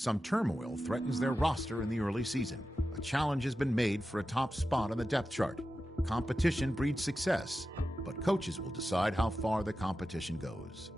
Some turmoil threatens their roster in the early season. A challenge has been made for a top spot on the depth chart. Competition breeds success, but coaches will decide how far the competition goes.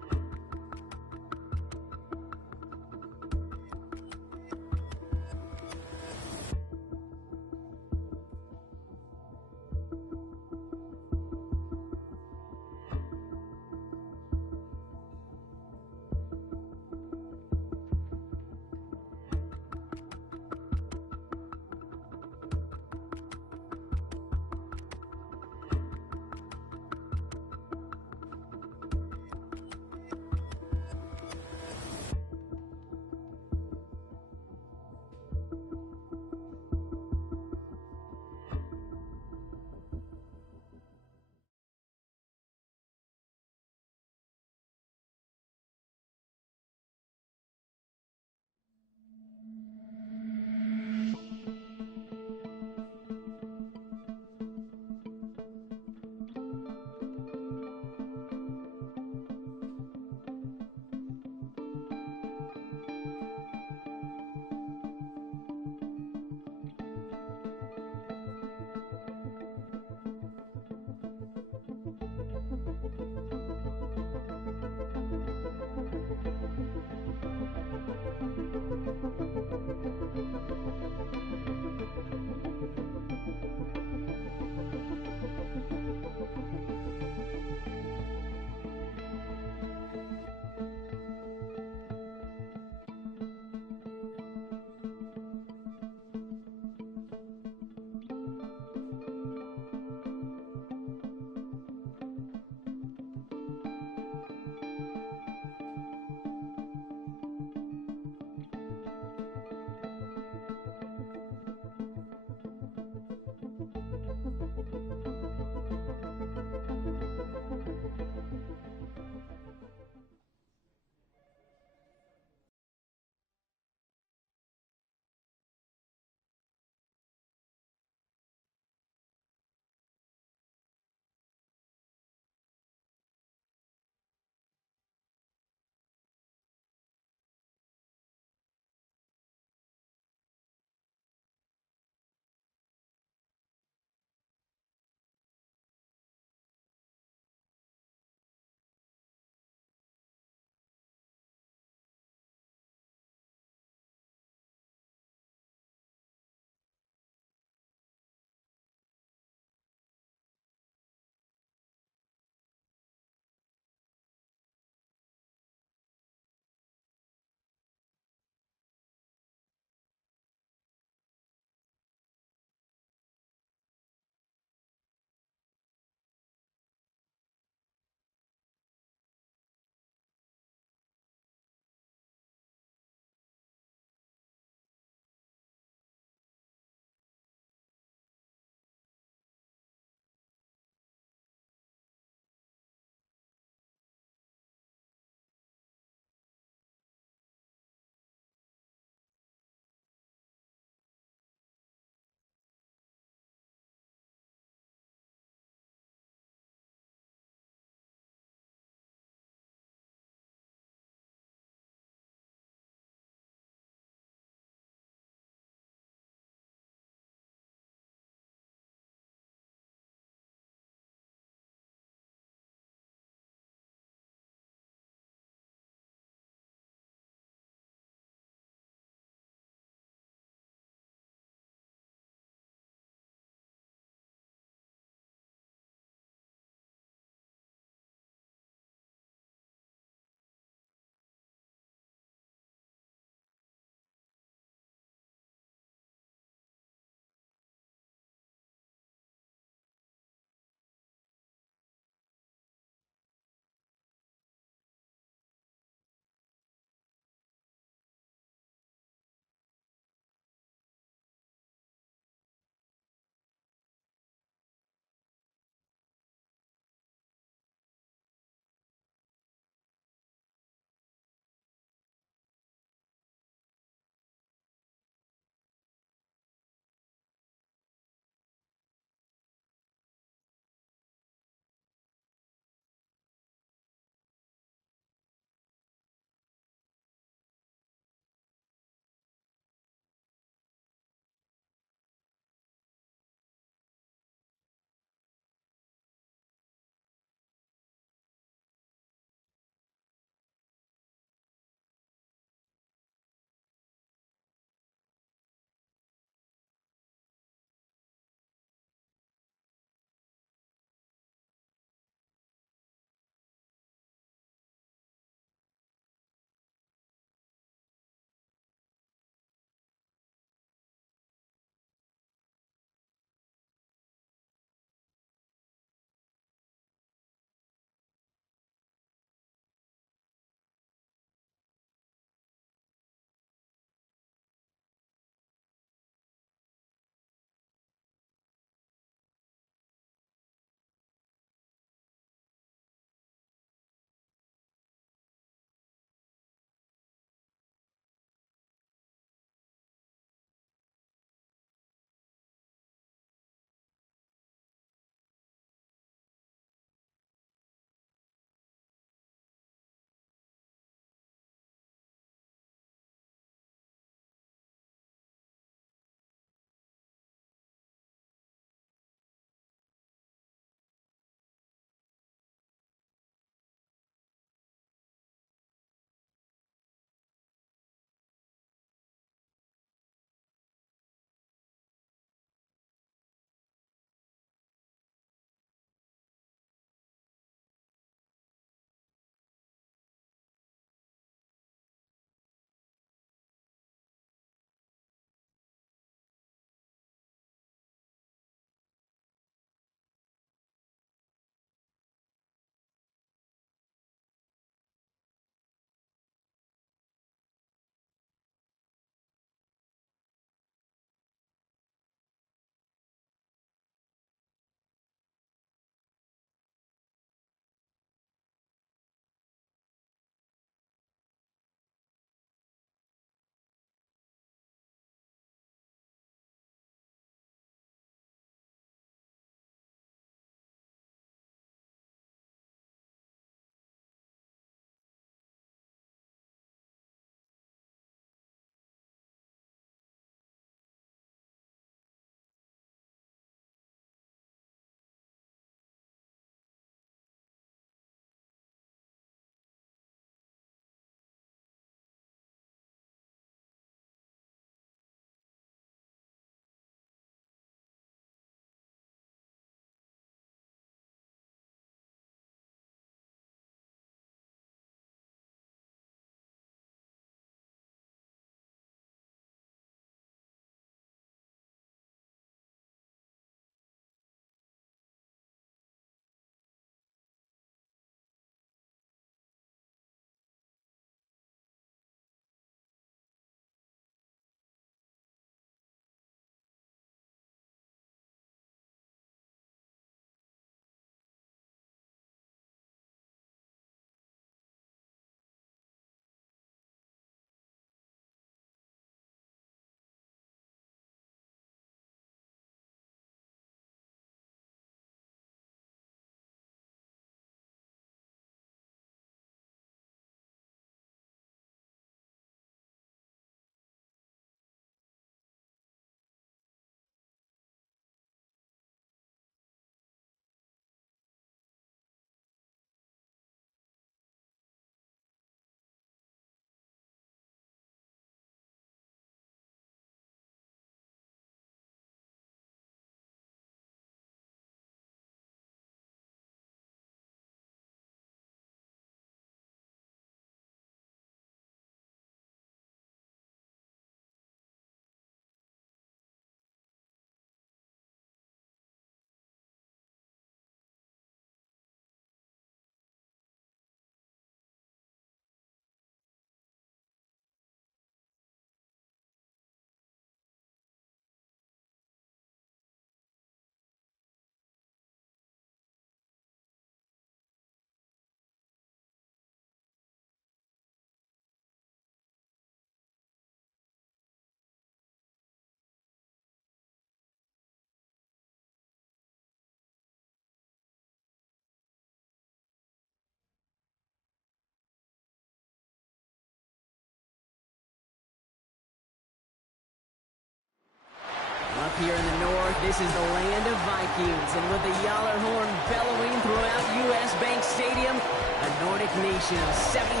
here in the north. This is the land of Vikings. And with the Yaller horn bellowing throughout U.S. Bank Stadium, a Nordic nation of 70,000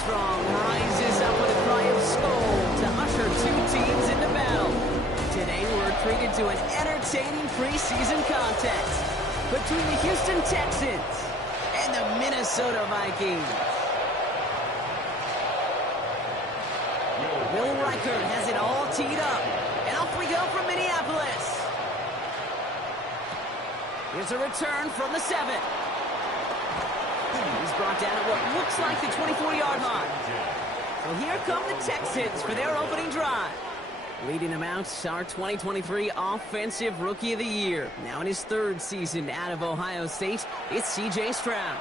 strong rises up with a cry of Skol to usher two teams into battle. Today we're treated to an entertaining preseason contest between the Houston Texans and the Minnesota Vikings. Will Reichert has it all teed up. And off we go from Minneapolis. Here's a return from the 7. He's brought down at what looks like the 24-yard line. So here come the Texans for their opening drive. Leading them out, our 2023 Offensive Rookie of the Year. Now in his 3rd season out of Ohio State, it's C.J. Stroud.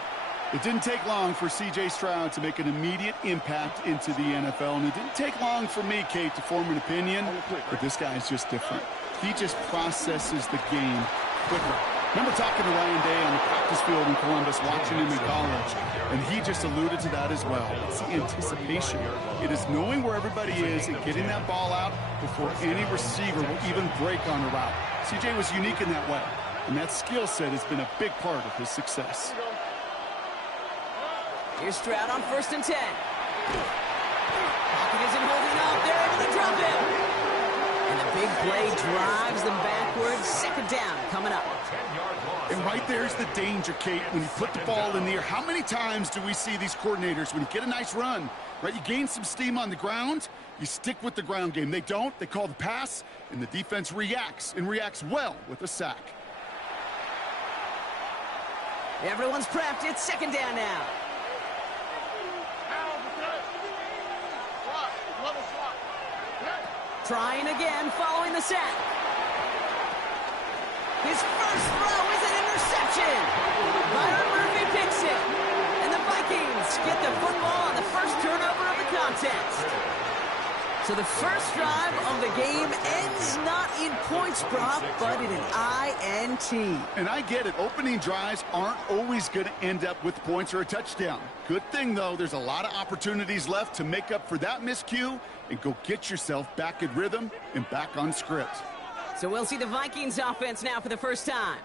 It didn't take long for C.J. Stroud to make an immediate impact into the NFL, and it didn't take long for me, Kate, to form an opinion, but this guy is just different. He just processes the game quicker. Remember talking to Ryan Day on the practice field in Columbus, watching him in college, and he just alluded to that as well. It's the anticipation. It is knowing where everybody is and getting that ball out before any receiver will even break on a route. C.J. was unique in that way, and that skill set has been a big part of his success. Here's Stroud on 1st and 10. Pocket isn't holding up. They're able to drop him. And the big play drives them backwards. 2nd down coming up. And right there's the danger, Kate, when you put the ball in the air. How many times do we see these coordinators, when you get a nice run, right, you gain some steam on the ground, you stick with the ground game. They don't. They call the pass, and the defense reacts, and reacts well with a sack. Everyone's prepped. It's 2nd down now. Trying again, following the sack. His first throw is an interception. Byron Murphy picks it. And the Vikings get the football on the first turnover of the contest. So the first drive of the game ends not in points, Brock, but in an INT. And I get it. Opening drives aren't always going to end up with points or a touchdown. Good thing, though, there's a lot of opportunities left to make up for that miscue and go get yourself back in rhythm and back on script. So we'll see the Vikings offense now for the first time.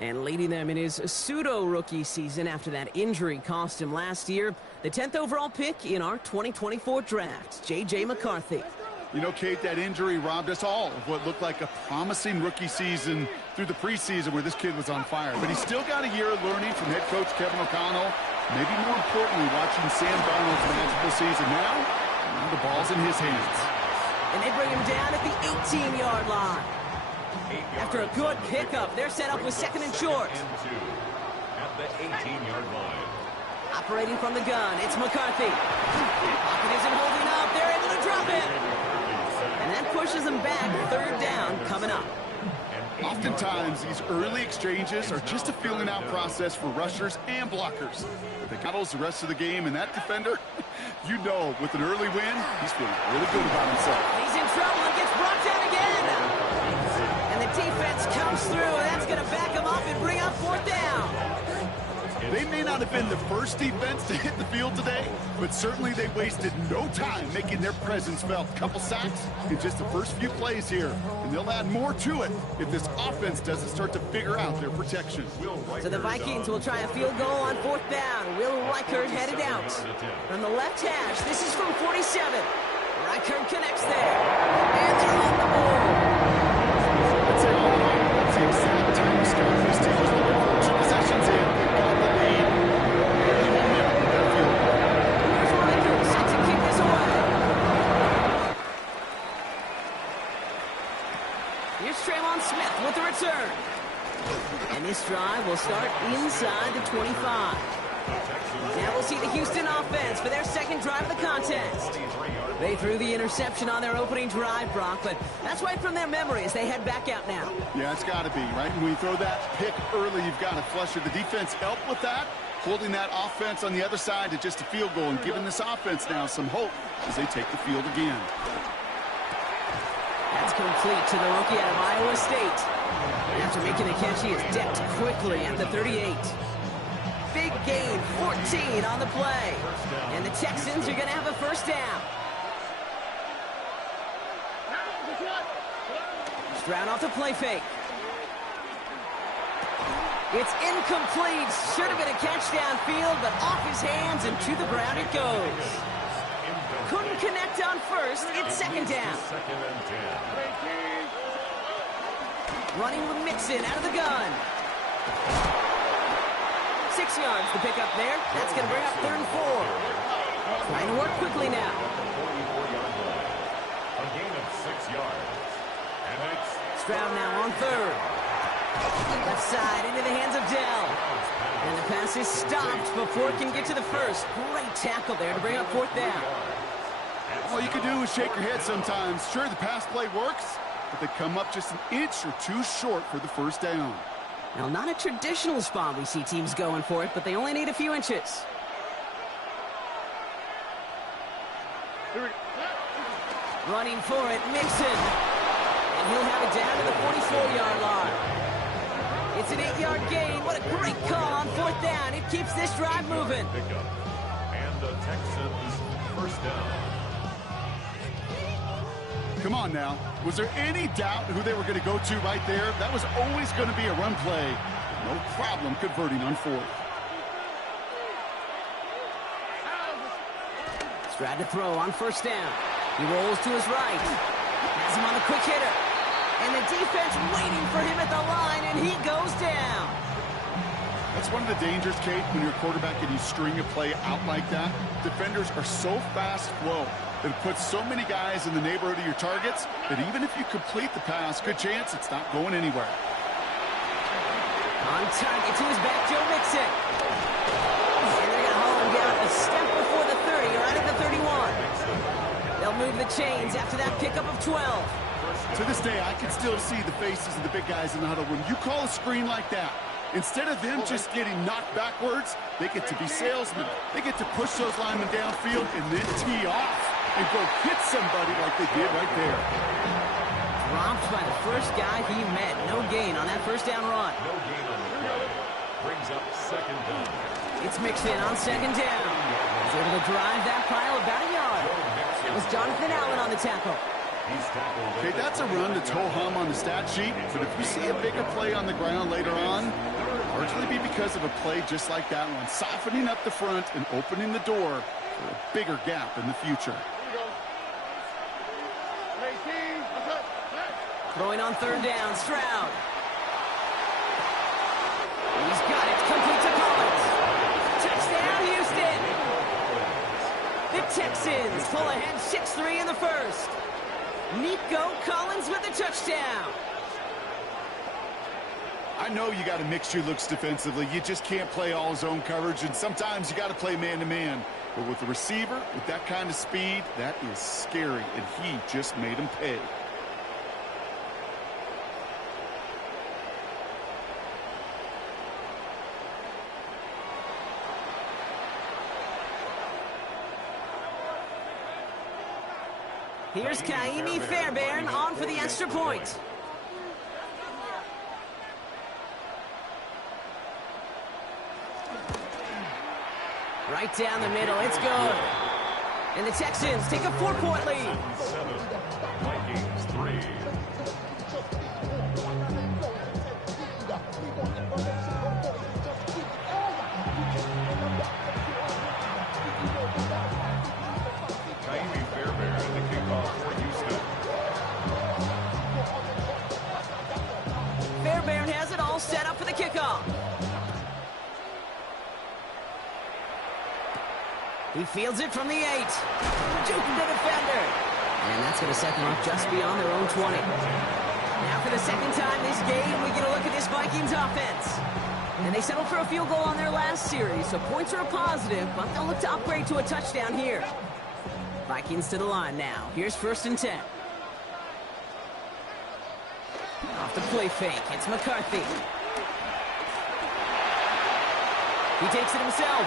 And leading them in his pseudo-rookie season after that injury cost him last year, the 10th overall pick in our 2024 draft, J.J. McCarthy. You know, Kate, that injury robbed us all of what looked like a promising rookie season through the preseason where this kid was on fire. But he's still got a year of learning from head coach Kevin O'Connell. Maybe more importantly, watching Sam Darnold's magical season. Now the ball's in his hands. And they bring him down at the 18-yard line. After a good pickup, they're set up with 2nd and short. At the 18-yard line. Operating from the gun, it's McCarthy. Pocket isn't holding up. They're able to drop it. And that pushes them back. 3rd down coming up. Oftentimes, these early exchanges are just a feeling out process for rushers and blockers. They battles the rest of the game, and that defender, you know, with an early win, he's feeling really good about himself. He's in trouble and gets brought down again. And the defense comes through, and that's going to back him up and bring up 4th down. They may not have been the first defense to hit the field today, but certainly they wasted no time making their presence felt. A couple sacks in just the first few plays here, and they'll add more to it if this offense doesn't start to figure out their protection. So the Vikings will try a field goal on 4th down. Will Reichert headed out. From the left hash, this is from 47. Reichert connects there. And they're on the board. That's it. That's the exact time to start. This team was looking for 2 possessions in. Got the lead. Here's Reichert set to kick this away. Here's Trayvon Smith with the return. And this drive will start inside the 25. Now we'll see the Houston offense for their 2nd drive of the contest. They threw the interception on their opening drive, Brock, but that's right from their memory as they head back out now. Yeah, it's got to be, right? When you throw that pick early, you've got to flush it. The defense helped with that, holding that offense on the other side to just a field goal and giving this offense now some hope as they take the field again. That's complete to the rookie out of Iowa State. After making the catch, he is decked quickly at the 38. Big gain, 14 on the play. And the Texans are going to have a 1st down. Stroud off the play fake. It's incomplete. Should have been a catch downfield, but off his hands and to the ground it goes. Couldn't connect on first. It's second down. Running with Mixon out of the gun. 6 yards to pick up there. That's going to bring up 3rd and 4. Trying to work quickly now. A gain of 6 yards. And it's Stroud now on 3rd. Left side into the hands of Dell. And the pass is stopped before it can get to the first. Great tackle there to bring up 4th down. All you can do is shake your head sometimes. Sure, the pass play works, but they come up just an inch or two short for the first down. Now, not a traditional spot we see teams going for it, but they only need a few inches. Running for it, Mixon. And he'll have it down to the 44-yard line. It's an 8-yard gain. What a great call on 4th down. It keeps this drive moving. pickup. And the Texans first down. Come on now. Was there any doubt who they were going to go to right there? That was always going to be a run play. No problem converting on 4th. Stroud to throw on 1st down. He rolls to his right. Has him on the quick hitter. And the defense waiting for him at the line, and he goes down. That's one of the dangers, Kate, when you're a quarterback and you string a play out like that. Defenders are so fast flow that it puts so many guys in the neighborhood of your targets that even if you complete the pass, good chance it's not going anywhere. On target to his back, Joe Mixon. And they're going to haul him down a step before the 30, right at the 31. They'll move the chains after that pickup of 12. To this day, I can still see the faces of the big guys in the huddle. When you call a screen like that, instead of them just getting knocked backwards, they get to be salesmen. They get to push those linemen downfield and then tee off and go hit somebody like they did right there. Dropped by the first guy he met. No gain on that 1st down run. No gain on the play. Brings up 2nd down. It's Mixon on 2nd down. He's able to drive that pile about a yard. That was Jonathan Allen on the tackle. Okay, that's a run that's ho-hum on the stat sheet, but if you see a bigger play on the ground later on, largely be because of a play just like that one, softening up the front and opening the door for a bigger gap in the future. Throwing on 3rd down, Stroud. He's got it, complete to Collins. Touchdown, Houston! The Texans pull ahead 6-3 in the first. Nico Collins with the touchdown. I know you got to mix your looks defensively. You just can't play all zone coverage, and sometimes you got to play man-to-man. But with the receiver, with that kind of speed, that is scary, and he just made him pay. Here's Kaimi Fairbairn on for the extra point. Right down the middle, it's good. And the Texans take a 4-point lead. 7, Vikings 3. Kaimi Fairbairn, the kickoff for Houston. Fairbairn has it all set up for the kickoff. He fields it from the 8. Juking the defender. And that's going to set them up just beyond their own 20. Now for the second time this game, we get a look at this Vikings offense. And they settled for a field goal on their last series, so points are a positive, but they'll look to upgrade to a touchdown here. Vikings to the line now. Here's 1st and 10. Off the play fake, it's McCarthy. He takes it himself.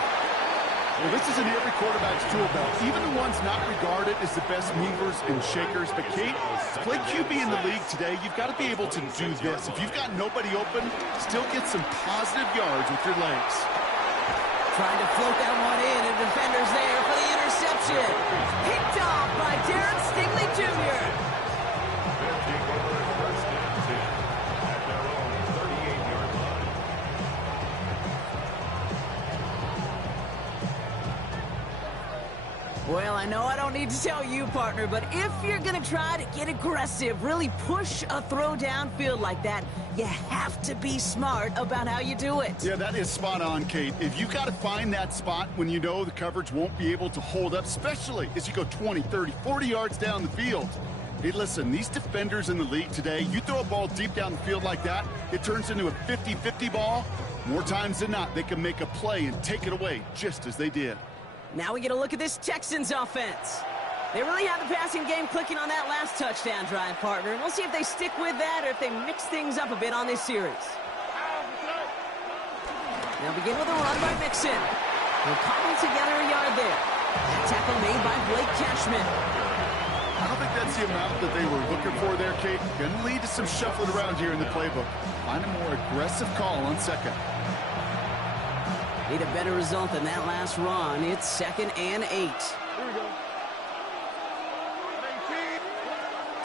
Well, this is in every quarterback's tool belt, even the ones not regarded as the best movers and shakers. But, Kate, to play QB in the league today, you've got to be able to do this. If you've got nobody open, still get some positive yards with your legs. Trying to float that one in, and defender's there for the interception. Picked off by Darren Stingley Jr. Well, I know I don't need to tell you, partner, but if you're going to try to get aggressive, really push a throw downfield like that, you have to be smart about how you do it. Yeah, that is spot on, Kate. If you got to find that spot when you know the coverage won't be able to hold up, especially as you go 20, 30, 40 yards down the field. Hey, listen, these defenders in the league today, you throw a ball deep down the field like that, it turns into a 50-50 ball. More times than not, they can make a play and take it away just as they did. Now we get a look at this Texans offense. They really have the passing game clicking on that last touchdown drive, partner. We'll see if they stick with that or if they mix things up a bit on this series. They'll begin with a run by Mixon. They'll cobble together a yard there. That tackle made by Blake Cashman. I don't think that's the amount that they were looking for there, Kate. Going to lead to some shuffling around here in the playbook. Find a more aggressive call on second. Need a better result than that last run. It's 2nd and 8. Here we go.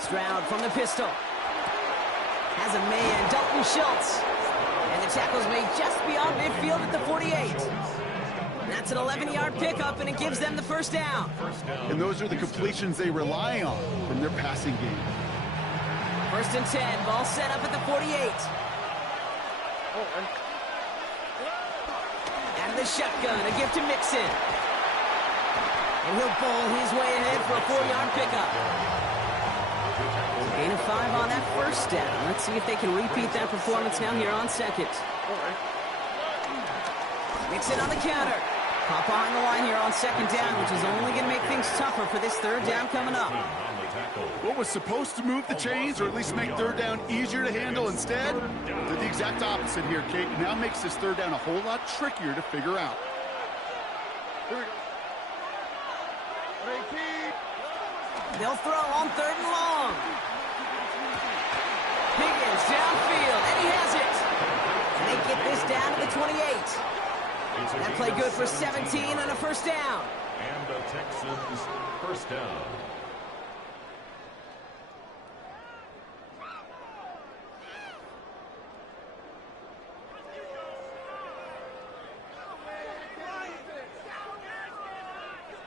Stroud from the pistol. Has a man, Dalton Schultz. And the tackle's made just beyond midfield at the 48. That's an 11-yard pickup, and it gives them the first down. And those are the completions they rely on from their passing game. 1st and 10, ball set up at the 48. And the shotgun, a gift to Mixon. And he'll bowl his way ahead for a 4-yard pickup. Gain of 5 on that first down. Let's see if they can repeat that performance now here on second. Mixon on the counter. Pop behind the line here on 2nd down, which is only going to make things tougher for this 3rd down coming up. What was supposed to move the chains, or at least make 3rd down easier to handle instead, did the exact opposite here, Kate. Now makes this 3rd down a whole lot trickier to figure out. They'll throw on 3rd and long. Higgins downfield, and he has it. And they get this down to the 28. That play good for 17 and a first down. And the Texans first down.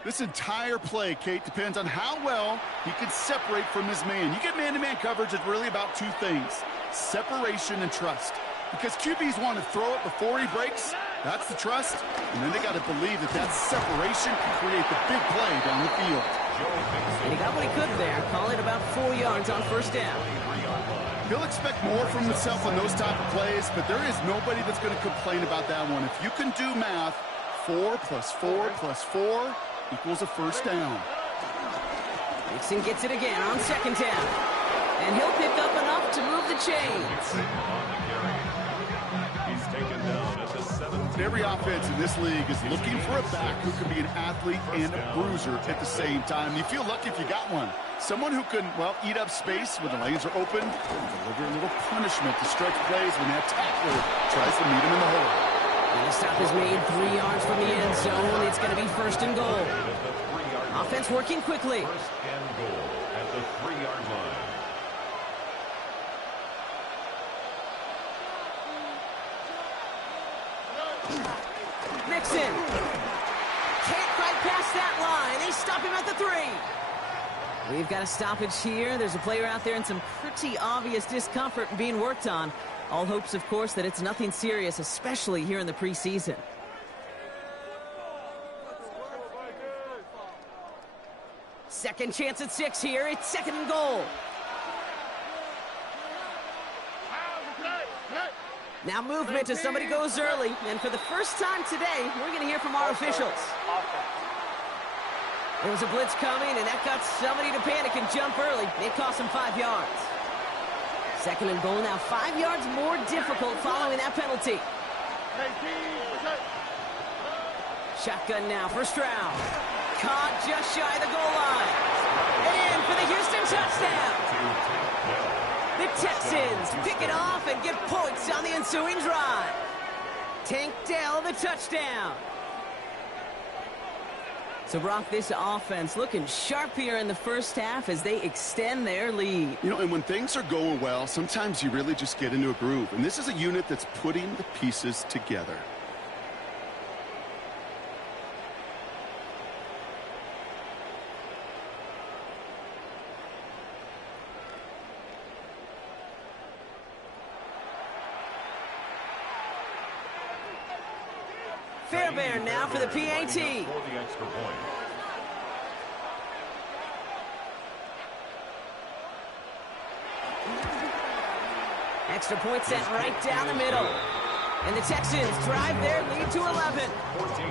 This entire play, Kate, depends on how well he can separate from his man. You get man-to-man coverage, it's really about 2 things, separation and trust. Because QBs want to throw it before he breaks, that's the trust, and then they got to believe that that separation can create the big play down the field. And he got what he could there, call it about 4 yards on first down. He'll expect more from himself on those type of plays, but there is nobody that's going to complain about that one. If you can do math, 4 plus 4 plus 4 equals a first down. Mixon gets it again on 2nd down. And he'll pick up enough to move the chains. He's taken down at the 7th. Every offense in this league is looking for a back who can be an athlete and a bruiser at the same time. You feel lucky if you got one. Someone who can, well, eat up space when the lanes are open and deliver a little punishment to stretch plays when that tackler tries to meet him in the hole. And the stop is made 3 yards from the end zone. It's going to be 1st and goal. Offense working quickly. 1st and goal at the 3-yard line. Mixon. Can't quite pass that line. They stop him at the 3. We've got a stoppage here. There's a player out there in some pretty obvious discomfort being worked on. All hopes, of course, that it's nothing serious, especially here in the preseason. Second chance at 6 here. It's 2nd and goal. Now movement as somebody goes early. And for the first time today, we're going to hear from our officials. There was a blitz coming, and that got somebody to panic and jump early. It cost them 5 yards. 2nd and goal now, 5 yards more difficult following that penalty. Shotgun now for Stroud. Caught just shy of the goal line. And in for the Houston touchdown. The Texans pick it off and get points on the ensuing drive. Tank Dell the touchdown. So, Brock, this offense looking sharp here in the first half as they extend their lead. You know, and when things are going well, sometimes you really just get into a groove. And this is a unit that's putting the pieces together. Fairbairn now for the PAT. For the extra point. Extra point sent right down the middle. And the Texans drive their lead to 11. 14.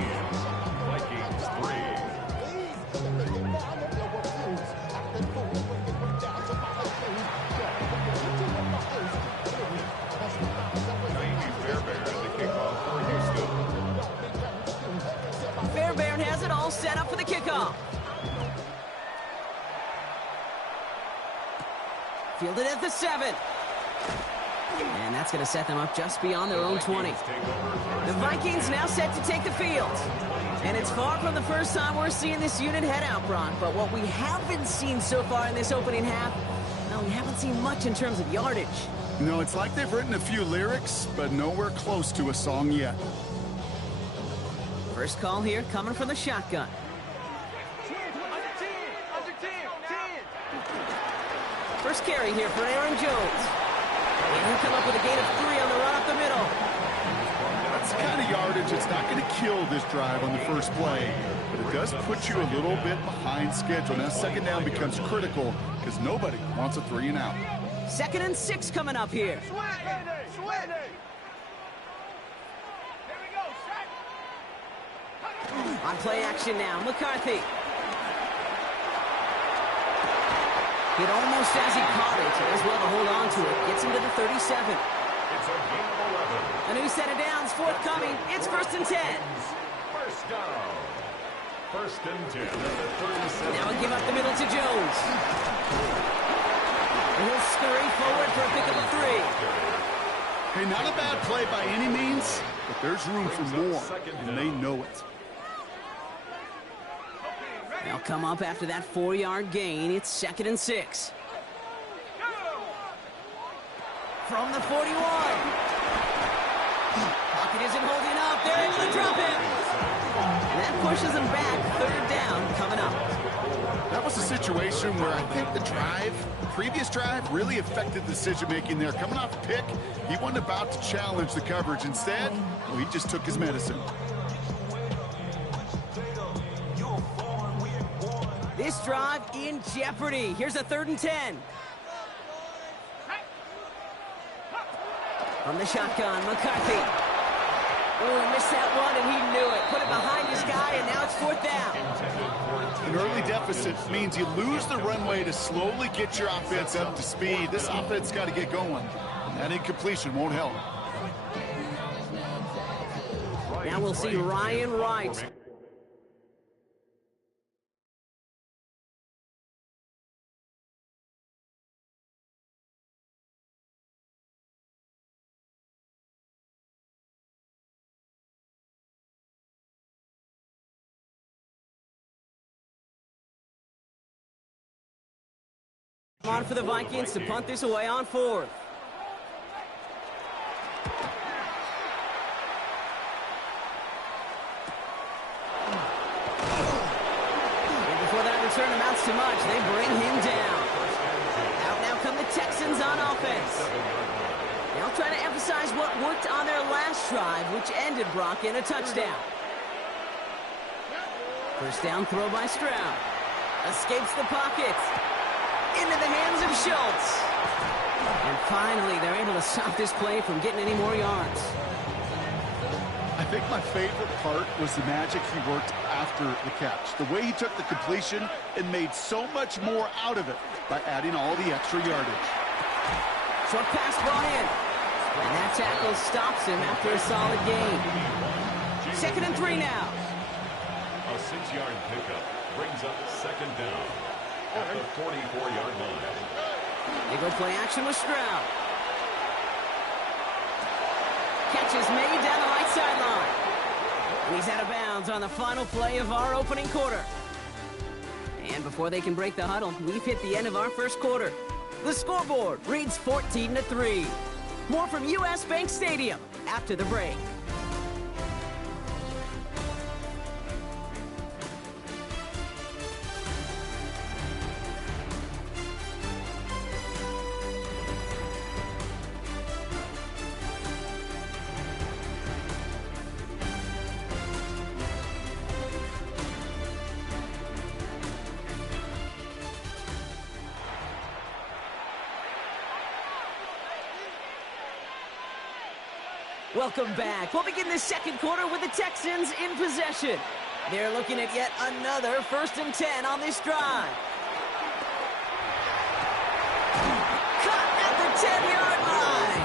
Vikings 3. Fairbairn at the kickoff for Houston. Fairbairn has it all set up for the kickoff. Fielded at the 7. And that's going to set them up just beyond their own 20. The Vikings now set to take the field. And it's far from the first time we're seeing this unit head out, Brock. But what we haven't seen so far in this opening half, well, we haven't seen much in terms of yardage. No, it's like they've written a few lyrics, but nowhere close to a song yet. First call here coming from the shotgun. First carry here for Aaron Jones. And he'll come up with a gain of 3 on the run up the middle. That's the kind of yardage that's not going to kill this drive on the first play, but it does put you a little bit behind schedule. Now second down becomes critical because nobody wants a 3 and out. 2nd and 6 coming up here. On play action now, McCarthy. It almost as he caught it, as well to hold on to it. Gets him to the 37. It's a gain of 11. A new set of downs forthcoming. It's 1st and 10. First down. 1st and 10 at the 37. Now a give up the middle to Jones. And he'll scurry forward for a pickup of 3. Hey, not a bad play by any means, but there's room for more, and they know it. They'll come up after that 4-yard gain. It's 2nd and 6. From the 41. Pocket isn't holding up. They're able to drop him. That pushes him back. 3rd down coming up. That was a situation where I think the previous drive, really affected the decision-making there. Coming off a pick, he wasn't about to challenge the coverage. Instead, well, he just took his medicine. This drive in jeopardy. Here's a 3rd and 10. From the shotgun, McCarthy. Oh, he missed that one, and he knew it. Put it behind his guy, and now it's 4th down. An early deficit means you lose the runway to slowly get your offense up to speed. This offense got to get going. And that incompletion won't help. Now we'll see Ryan Wright. On for the Vikings to punt this away on 4th. And before that return amounts to much, they bring him down. Out now come the Texans on offense. They'll try to emphasize what worked on their last drive, which ended, Brock, in a touchdown. First down throw by Stroud. Escapes the pocket. Into the hands of Schultz. And finally, they're able to stop this play from getting any more yards. I think my favorite part was the magic he worked after the catch. The way he took the completion and made so much more out of it by adding all the extra yardage. Short pass brought in. And that tackle stops him after a solid gain. 2nd and 3 now. A 6-yard pickup brings up 2nd down at the 44-yard line. They go play action with Stroud. Catch is made down the right sideline. And he's out of bounds on the final play of our opening quarter. And before they can break the huddle, we've hit the end of our first quarter. The scoreboard reads 14-3. More from US Bank Stadium after the break. Welcome back. We'll begin this second quarter with the Texans in possession. They're looking at yet another 1st and 10 on this drive. Cut at the 10-yard line.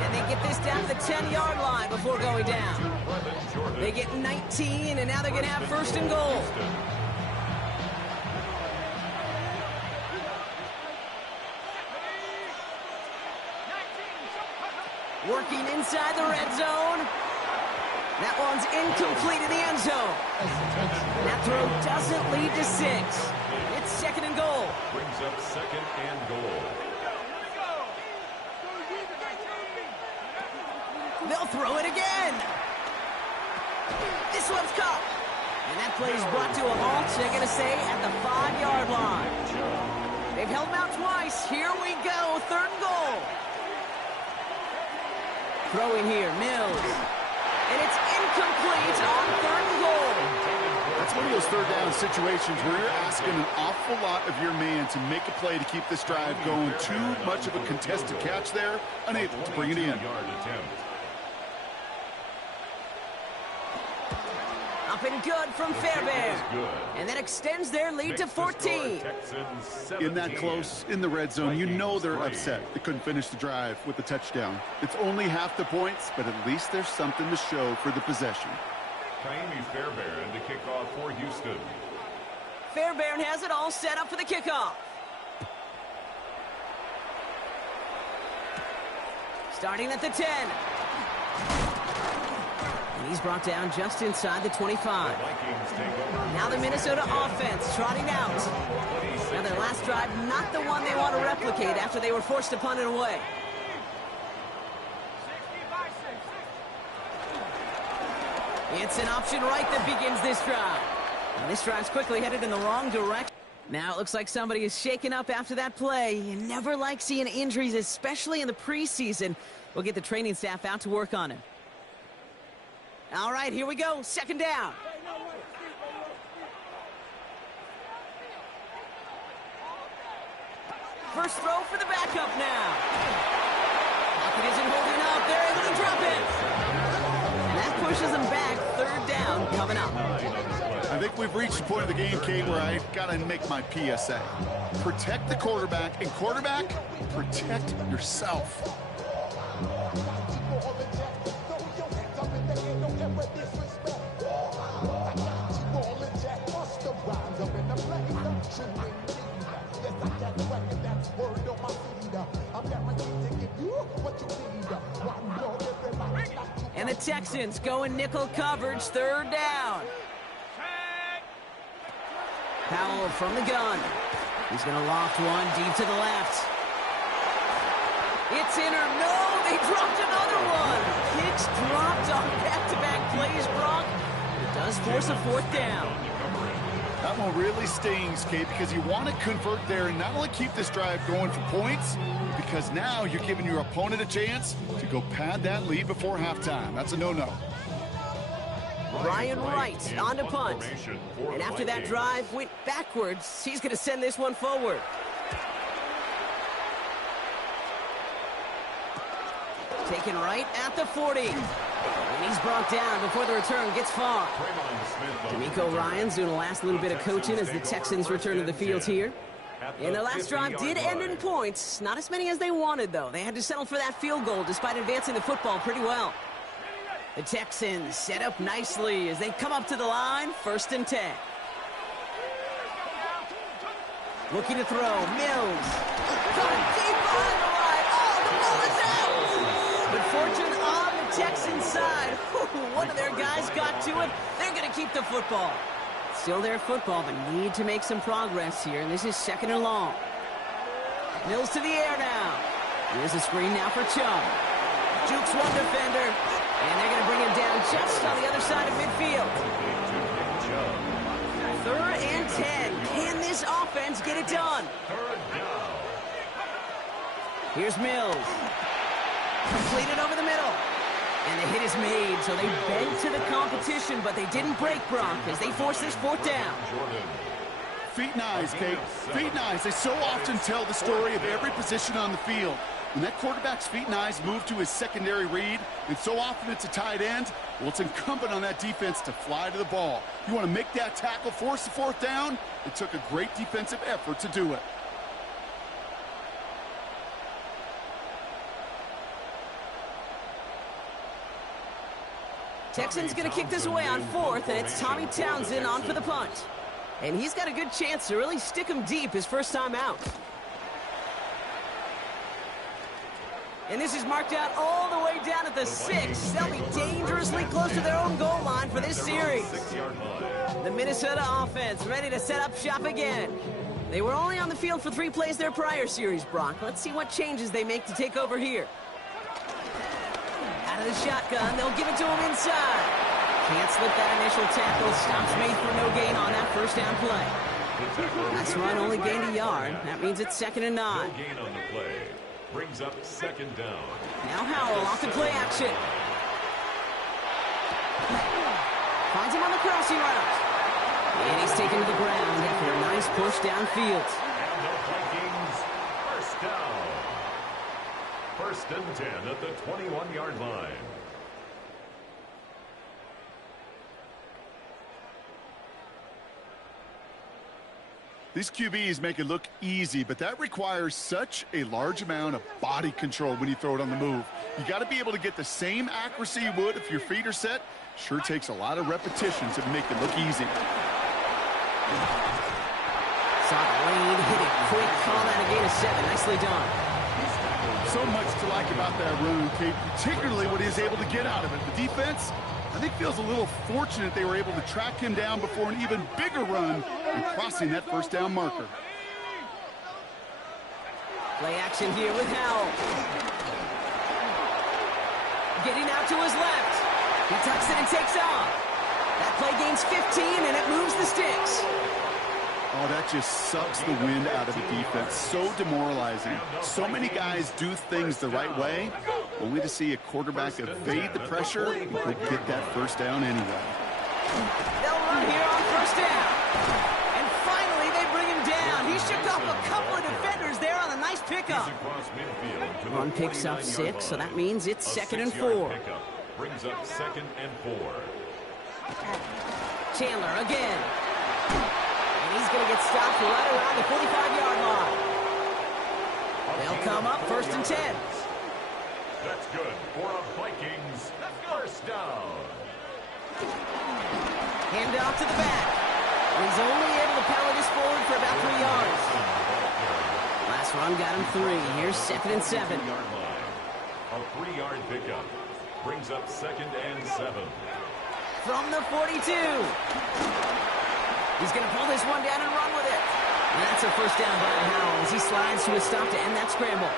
And they get this down to the 10-yard line before going down. They get 19, and now they're going to have 1st and goal. Working inside the red zone. That one's incomplete in the end zone. That throw doesn't lead to 6. It's 2nd and goal. Brings up 2nd and goal. They'll throw it again. This one's caught. And that play is brought to a halt, they're going to say, at the 5-yard line. They've held them out twice. Here we go, 3rd and goal. Throwing here, Mills. And it's incomplete on 3rd and goal. That's one of those 3rd down situations where you're asking an awful lot of your man to make a play to keep this drive going. Too much of a contested catch there, unable to bring it in. Up and good from Fairbairn. And that extends their lead to 14. In that close, in the red zone, you know they're upset. They couldn't finish the drive with the touchdown. It's only half the points, but at least there's something to show for the possession. Fairbairn to kick off for Houston. Fairbairn has it all set up for the kickoff. Starting at the 10. And he's brought down just inside the 25. Now the Minnesota offense trotting out. Now their last drive, not the one they want to replicate after they were forced to punt it away. It's an option right that begins this drive. And this drive's quickly headed in the wrong direction. Now it looks like somebody is shaken up after that play. You never like seeing injuries, especially in the preseason. We'll get the training staff out to work on him. All right, here we go. 2nd down. First throw for the backup now. Pocket isn't holding up. They're able to drop it. And that pushes them back. 3rd down coming up. I think we've reached the point of the game, Kate, where I got to make my PSA. Protect the quarterback, and quarterback, protect yourself. And the Texans going nickel coverage, 3rd down. Powell from the gun. He's going to loft one deep to the left. It's in or no, they dropped another one. Kicks dropped on back-to-back plays, Brock. It does force a 4th down. That one really stings, Kate, because you want to convert there and not only keep this drive going for points, because now you're giving your opponent a chance to go pad that lead before halftime. That's a no-no. Ryan Wright on to punt. And after that drive went backwards, he's going to send this one forward. Taken right at the 40. And he's brought down before the return gets far. D'Amico Ryans doing the last little bit of coaching as the Texans return to the field here. And their last drive did end in points. Not as many as they wanted, though. They had to settle for that field goal despite advancing the football pretty well. The Texans set up nicely as they come up to the line. 1st and 10. Looking to throw. Mills. Coming deep behind the line. Oh, the ball is out! But fortune on the Texans side. One of their guys got to it. They're going to keep the football. Still their football, but need to make some progress here. And this is 2nd and long. Mills to the air now. Here's a screen now for Chubb. Jukes one defender. And they're going to bring him down just on the other side of midfield. 3rd and 10. Can this offense get it done? Here's Mills. Completed over the middle. And the hit is made, so they bent to the competition, but they didn't break, Brock, as they force this 4th down. Feet and eyes, Kate. Feet and eyes. They so often tell the story of every position on the field. When that quarterback's feet and eyes move to his secondary read, and so often it's a tight end, well, it's incumbent on that defense to fly to the ball. You want to make that tackle, force the fourth down? It took a great defensive effort to do it. Texans going to kick this away on fourth, and it's Tommy Townsend on for the punt. And he's got a good chance to really stick him deep his first time out. And this is marked out all the way down at the 6. They'll be dangerously close to their own goal line for this series. The Minnesota offense ready to set up shop again. They were only on the field for 3 plays their prior series, Brock. Let's see what changes they make to take over here. Out of the shotgun, they'll give it to him inside. Can't slip that initial tackle. Stops made for no gain on that first down play. That's run only gained a yard. That means it's 2nd and 9. No gain on the play. Brings up 2nd down. Now Howell off the play action. Finds him on the crossing route. And he's taken to the ground after a nice push downfield. And the Vikings, first down. 1st and 10 at the 21-yard line. These QBs make it look easy, but that requires such a large amount of body control when you throw it on the move. You got to be able to get the same accuracy you would if your feet are set. Sure takes a lot of repetitions to make it look easy. Saw the lane, hit it quick, call that a gain of 7. Nicely done. So much to like about that run, Kate, particularly what he's able to get out of it. The defense, I think, feels a little fortunate they were able to track him down before an even bigger run and crossing that first down marker. Play action here with Howell. Getting out to his left. He tucks it and takes off. That play gains 15, and it moves the sticks. Oh, that just sucks the wind out of the defense. So demoralizing. So many guys do things the right way, only to see a quarterback evade the pressure and go get that first down anyway. They'll run here on first down. And finally, they bring him down. He shook off a couple of defenders there on a nice pickup. Run picks up 6, so that means it's 2nd and 4. Brings up 2nd and 4. Chandler again. And he's going to get stopped right around the 45-yard line. They'll come up 1st and 10. That's good for a Vikings first down. Hand off to the back. He's only able to power this forward for about 3 yards. Last run got him 3. Here's 2nd and 7. A 3-yard pickup. Brings up 2nd and 7. From the 42. He's going to pull this one down and run with it. And that's a first down by Howell as he slides to a stop to end that scramble.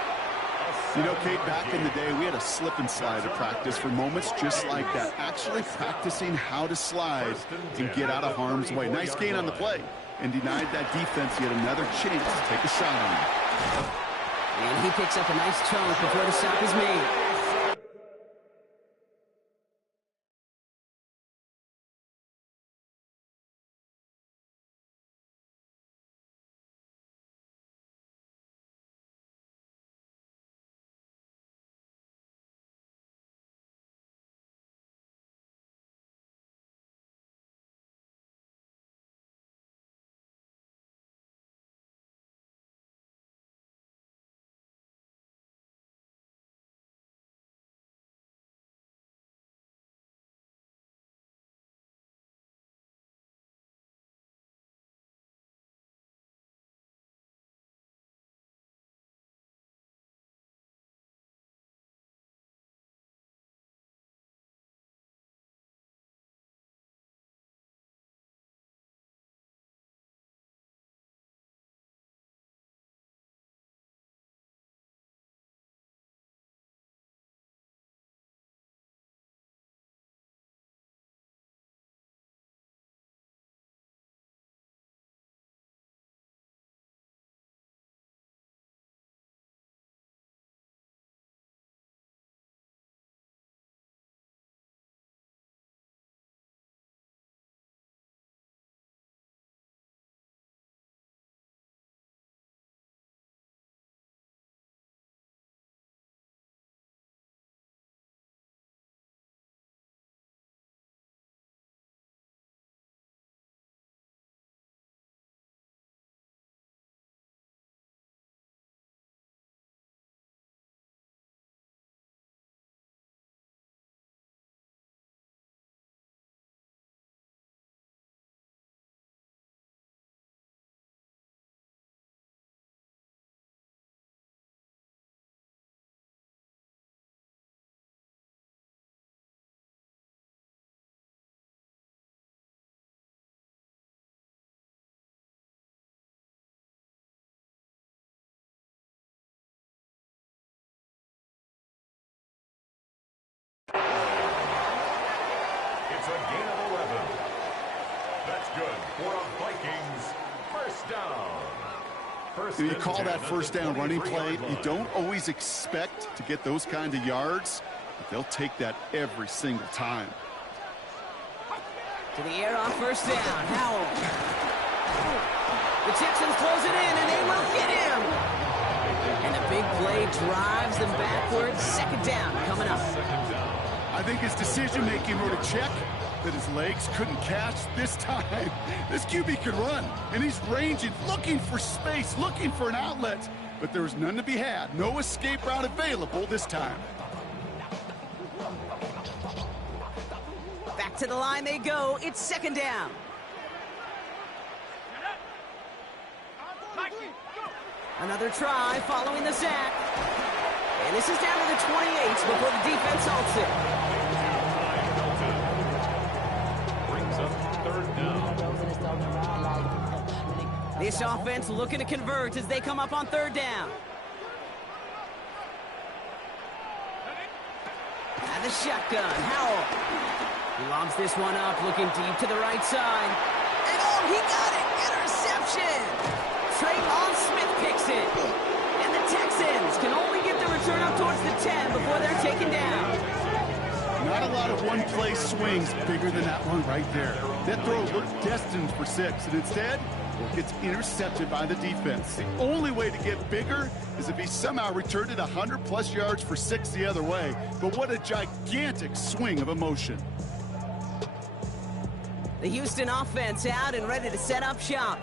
You know, Kate, back in the day, we had a slip and slide at practice for moments just like that. Actually practicing how to slide and get out of harm's way. Nice gain on the play and denied that defense yet another chance to take a shot on him. And he picks up a nice chunk before the stop is made. It's a gain of 11. That's good for a Vikings first down. You call that first down running play. You don't always expect to get those kind of yards, but they'll take that every single time. To the air on first down. Howell. The Texans close it in, and they will get him. And the big play drives them backwards. Second down coming up. I think his decision-making wrote a check that his legs couldn't catch this time. This QB can run, and he's ranging, looking for space, looking for an outlet. But there was none to be had. No escape route available this time. Back to the line they go. It's second down. Another try following the sack. And this is down to the 28 before the defense halts it. Brings up third down. This offense looking to convert as they come up on third down. And the shotgun. Howell. He lobs this one up, looking deep to the right side. And oh, he got it! Interception! Trayvon Smith picks it. And the Texans can only get the return up towards the 10 before they're taken down. Not a lot of one-play swings bigger than that one right there. That throw looked destined for 6, and instead, it gets intercepted by the defense. The only way to get bigger is if he somehow returned it 100-plus yards for 6 the other way. But what a gigantic swing of emotion. The Houston offense out and ready to set up shop.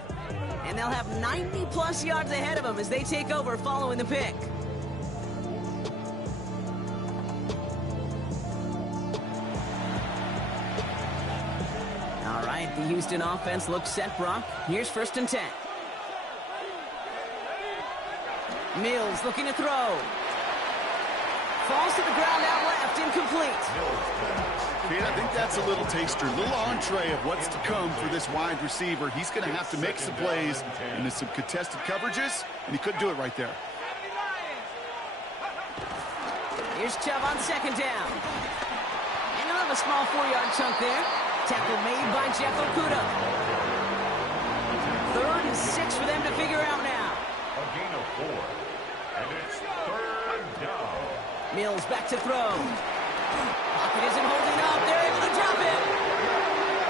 And they'll have 90-plus yards ahead of them as they take over following the pick. All right, the Houston offense looks set, Brock. Here's first and 10. Mills looking to throw. Falls to the ground out left, incomplete. Kate, I think that's a little taster, a little entree of what's to come for this wide receiver. He's going to have to make some plays into some contested coverages, and he couldn't do it right there. Here's Chubb on second down. And he'll have a small 4-yard chunk there. Tackle made by Jeff Okudah. 3rd and 6 for them to figure out now. A gain of 4. And it's third down. Mills back to throw. Pocket isn't holding up. They're able to drop it.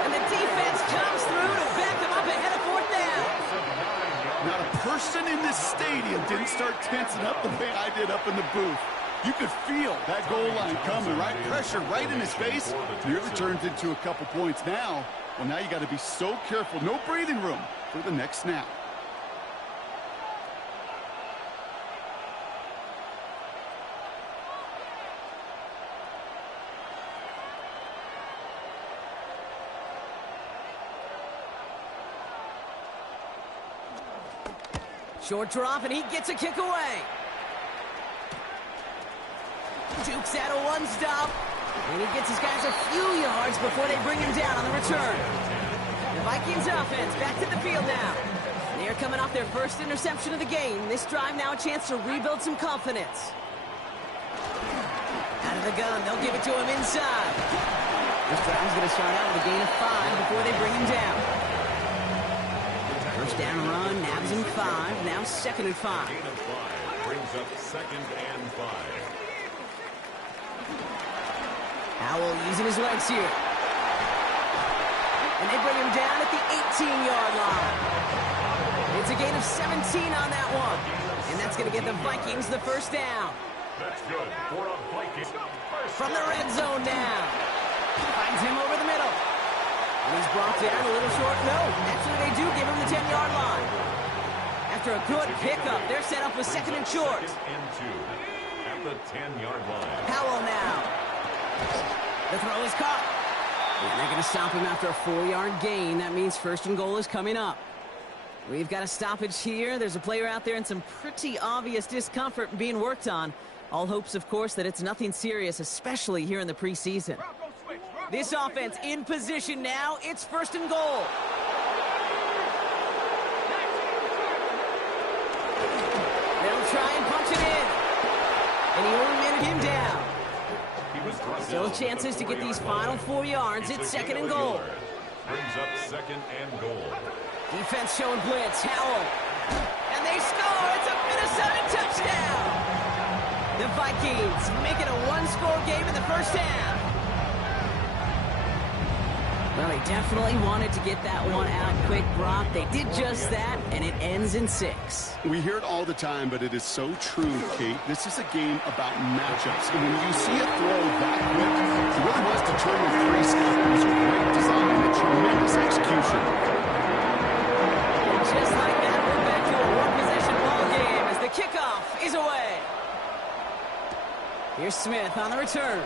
And the defense comes through to back them up ahead of 4th down. Not a person in this stadium didn't start tensing up the way I did up in the booth. You could feel that goal line coming, right? Pressure right in his face. Nearly turns into a couple points now. Well, now you got to be so careful. No breathing room for the next snap. Short drop, and he gets a kick away. Dukes out a one-stop, and he gets his guys a few yards before they bring him down on the return. The Vikings offense back to the field now. They are coming off their first interception of the game. This drive now a chance to rebuild some confidence. Out of the gun, they'll give it to him inside. This drive's going to start out with a gain of 5 before they bring him down. First down run, nabs him 5, now 2nd and 5. Gain of 5 brings up 2nd and 5. Howell using his legs here. And they bring him down at the 18-yard line. It's a gain of 17 on that one. And that's going to get the Vikings the first down. That's good for a Vikings first From the red zone now. Finds him over the middle. And he's brought down a little short. No, actually they do give him the 10-yard line. After a good pickup, they're set up with 2nd and short. 2nd and 2 at the 10-yard line. Howell now. The throw is caught. And they're going to stop him after a 4-yard gain. That means 1st and goal is coming up. We've got a stoppage here. There's a player out there in some pretty obvious discomfort being worked on. All hopes, of course, that it's nothing serious, especially here in the preseason. This offense in position now. It's 1st and goal. They'll try and punch it in. And he only minted him down. He was Still chances to get these final 4 yards. It's second and goal. Brings up second and goal. Defense showing blitz. Howell. And they score. It's a Minnesota touchdown. The Vikings make it a one-score game in the first half. Well, they definitely wanted to get that one out quick, Brock. They did just that, and it ends in 6. We hear it all the time, but it is so true, Kate. This is a game about matchups. And when you see a throw that quick, it really was determined 3 steps. Great design and tremendous execution. And just like that, we're back to a one-possession ball game as the kickoff is away. Here's Smith on the return.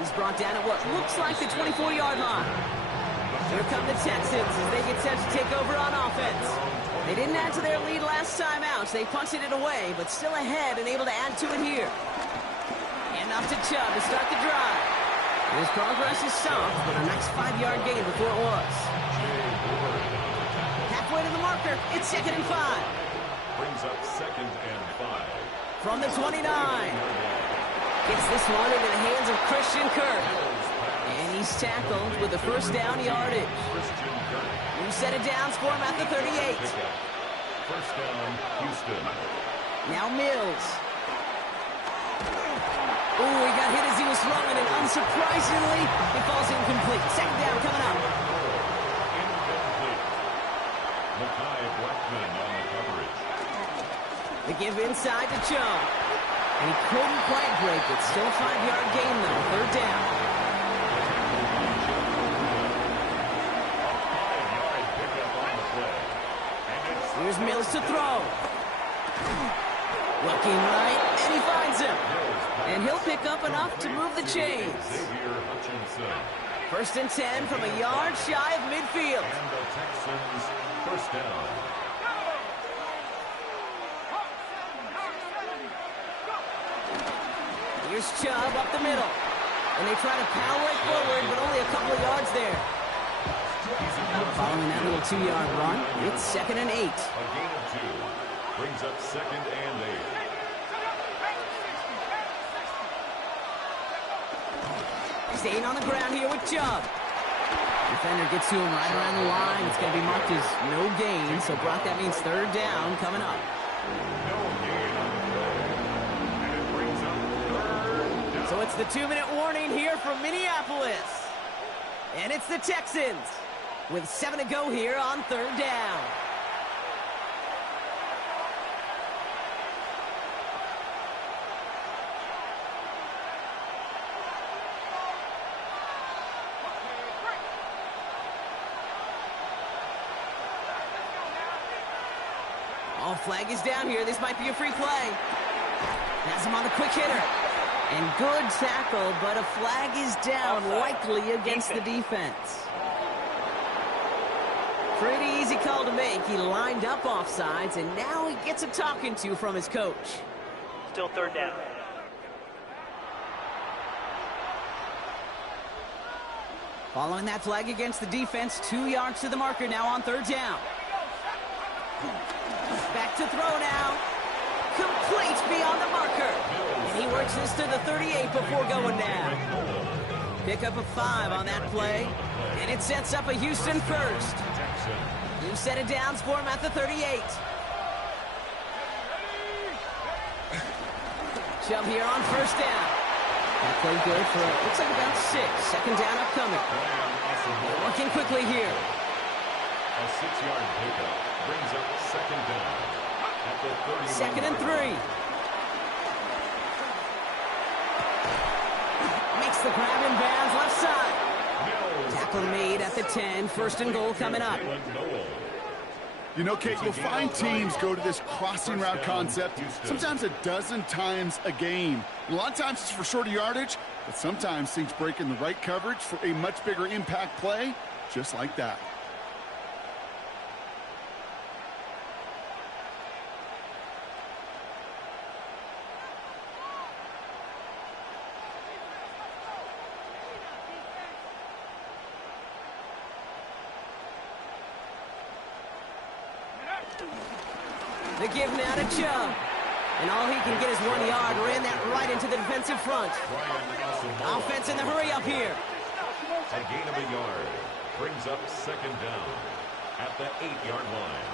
He's brought down at what looks like the 24-yard line. Here come the Texans as they get set to take over on offense. They didn't add to their lead last time out, so they punted it away, but still ahead and able to add to it here. And off to Chubb to start the drive. His progress is stopped, but a nice 5-yard gain before it was. Halfway to the marker, it's second and 5. Brings up second and 5. From the 29. Gets this one into the hands of Christian Kirk. And he's tackled with the first down yardage. Who set it down for him at the 38. First down, Houston. Now Mills. Ooh, he got hit as he was throwing, and unsurprisingly, it falls incomplete. Second down coming up. Incomplete. Mekhi Blackman on the coverage. The give inside to Chubb. And he couldn't quite break it. Still a 5-yard gain, though. Third down. 5-yard pickup on the play. Here's Mills to throw. Looking right, and he finds him. And he'll pick up enough to move the chains. Xavier Hutchinson. First and 10 from a yard shy of midfield. And the Texans first down. Here's Chubb up the middle. And they try to power it forward, but only a couple of yards there. Following that little 2-yard run, it's second and 8. A gain of 2. Brings up second and 8. Staying on the ground here with Chubb. Defender gets to him right around the line. It's going to be marked as no gain. So, Brock, that means third down coming up. No gain on the play. And it brings up third down. So it's the 2-minute warning here from Minneapolis. And it's the Texans with 7 to go here on third down. Oh, flag is down here. This might be a free play. Has him on the quick hitter. And good tackle, but a flag is down, likely against the defense. Pretty easy call to make. He lined up offsides, and now he gets a talking to from his coach. Still third down. Following that flag against the defense, 2 yards to the marker now on third down. Back to throw now. Complete beyond the marker. And he works this to the 38 before going down. Pick up a 5 on that play. And it sets up a Houston first. You set it down for him at the 38. Chubb here on first down. That play good for, looks like about 6. Second down upcoming. Working quickly here. A 6-yard pickup brings up second down at the 31. Second and 3. Makes the grab in bounds left side. Tackle made at the 10. First and goal coming up. You know, Kate, you'll find teams go to this crossing route concept sometimes a dozen times a game. And a lot of times it's for shorter yardage, but sometimes things break in the right coverage for a much bigger impact play, just like that. The give now to Chubb. And all he can get is 1 yard. Ran that right into the defensive front. Offense in the hurry up here. A gain of a yard. Brings up second down at the 8-yard line.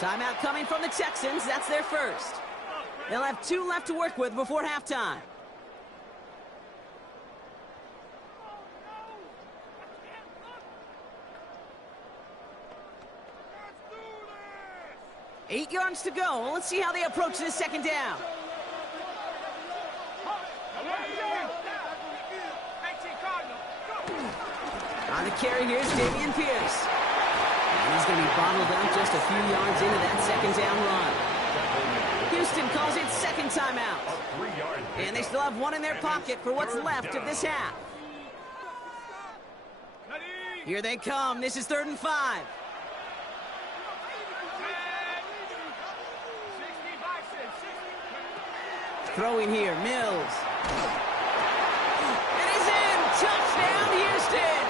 Timeout coming from the Texans. That's their first. They'll have 2 left to work with before halftime. Eight yards to go. Let's see how they approach this second down. On the carry, here's Dameon Pierce. And he's going to be bottled up just a few yards into that second down run. Houston calls it second timeout. And they still have 1 in their pocket for what's left of this half. Here they come. This is 3rd and 5. Throwing here, Mills. It is in! Touchdown, Houston!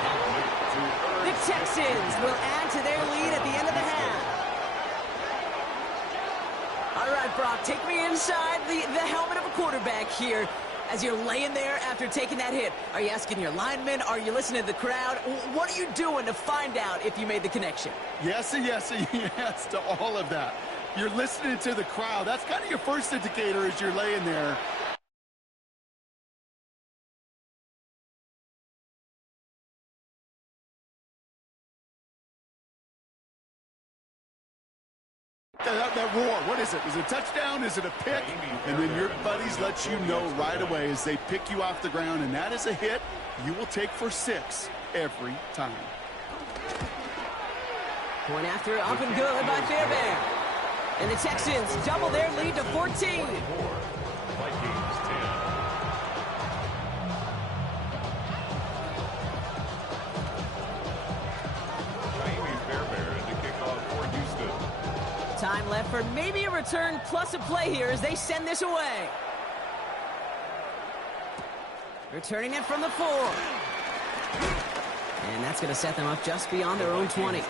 The Texans will add to their lead at the end of the half. All right, Brock, take me inside the helmet of a quarterback here as you're laying there after taking that hit. Are you asking your linemen? Are you listening to the crowd? What are you doing to find out if you made the connection? Yes and yes and yes to all of that. You're listening to the crowd. That's kind of your first indicator as you're laying there. That roar, what is it? Is it a touchdown? Is it a pick? And then your buddies let you know right away as they pick you off the ground, and that is a hit you will take for 6 every time. Point after, up and good by Fairbairn. And the Texans double their lead to 14. Time left for maybe a return plus a play here as they send this away. Returning it from the 4. And that's going to set them up just beyond their own 20.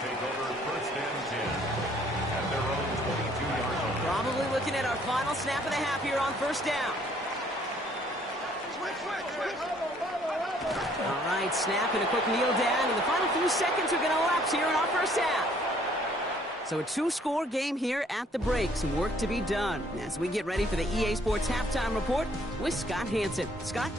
Probably looking at our final snap of the half here on first down. All right, snap and a quick kneel down, and the final few seconds are going to elapse here in our first half. So a 2-score game here at the break. Some work to be done as we get ready for the EA Sports Halftime Report with Scott Hansen. Scott?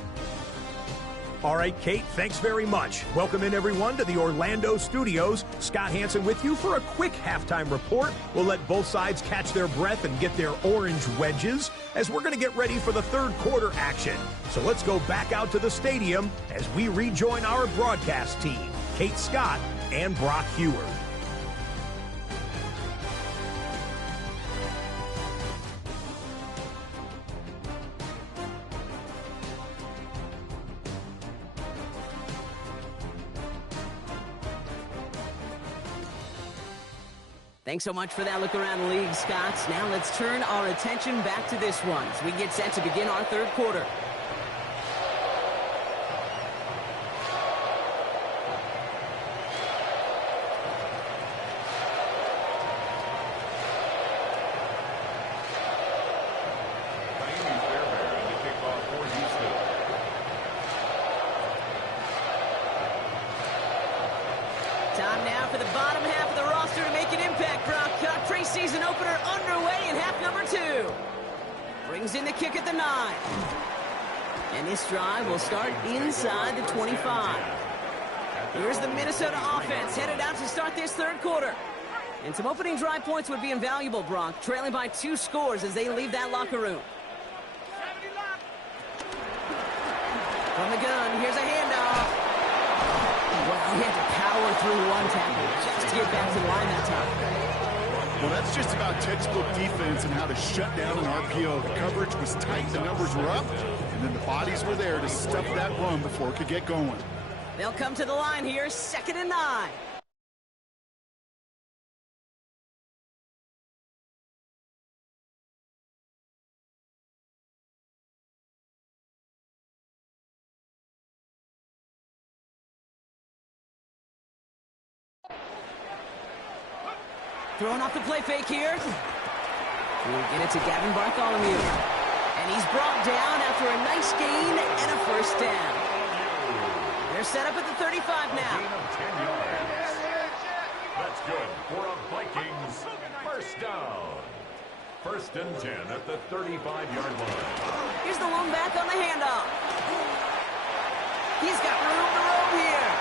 All right, Kate, thanks very much. Welcome in, everyone, to the Orlando studios. Scott Hansen with you for a quick halftime report. We'll let both sides catch their breath and get their orange wedges as we're going to get ready for the third quarter action. So let's go back out to the stadium as we rejoin our broadcast team, Kate Scott and Brock Heward. Thanks so much for that look around the league, Scott. Now let's turn our attention back to this one as we get set to begin our third quarter. Time now for the bottom half of the roster to make an impact, Brock. Preseason opener underway in half number 2. Brings in the kick at the 9. And this drive will start inside the 25. Here's the Minnesota offense headed out to start this third quarter. And some opening drive points would be invaluable, Brock, trailing by 2 scores as they leave that locker room. From the gun, here's a handoff. Well, he had to power through one tackle just to get back to the line that time. Well, that's just about textbook defense and how to shut down an RPO. The coverage was tight, the numbers were up, and then the bodies were there to stuff that run before it could get going. They'll come to the line here, 2nd and 9. Throwing off the play fake here. We'll get it to Gavin Bartholomew. And he's brought down after a nice gain and a first down. They're set up at the 35 now. Gain of 10 yards. That's good for a Vikings first down. First and 10 at the 35-yard line. Here's the one back on the handoff. He's got room to roam here.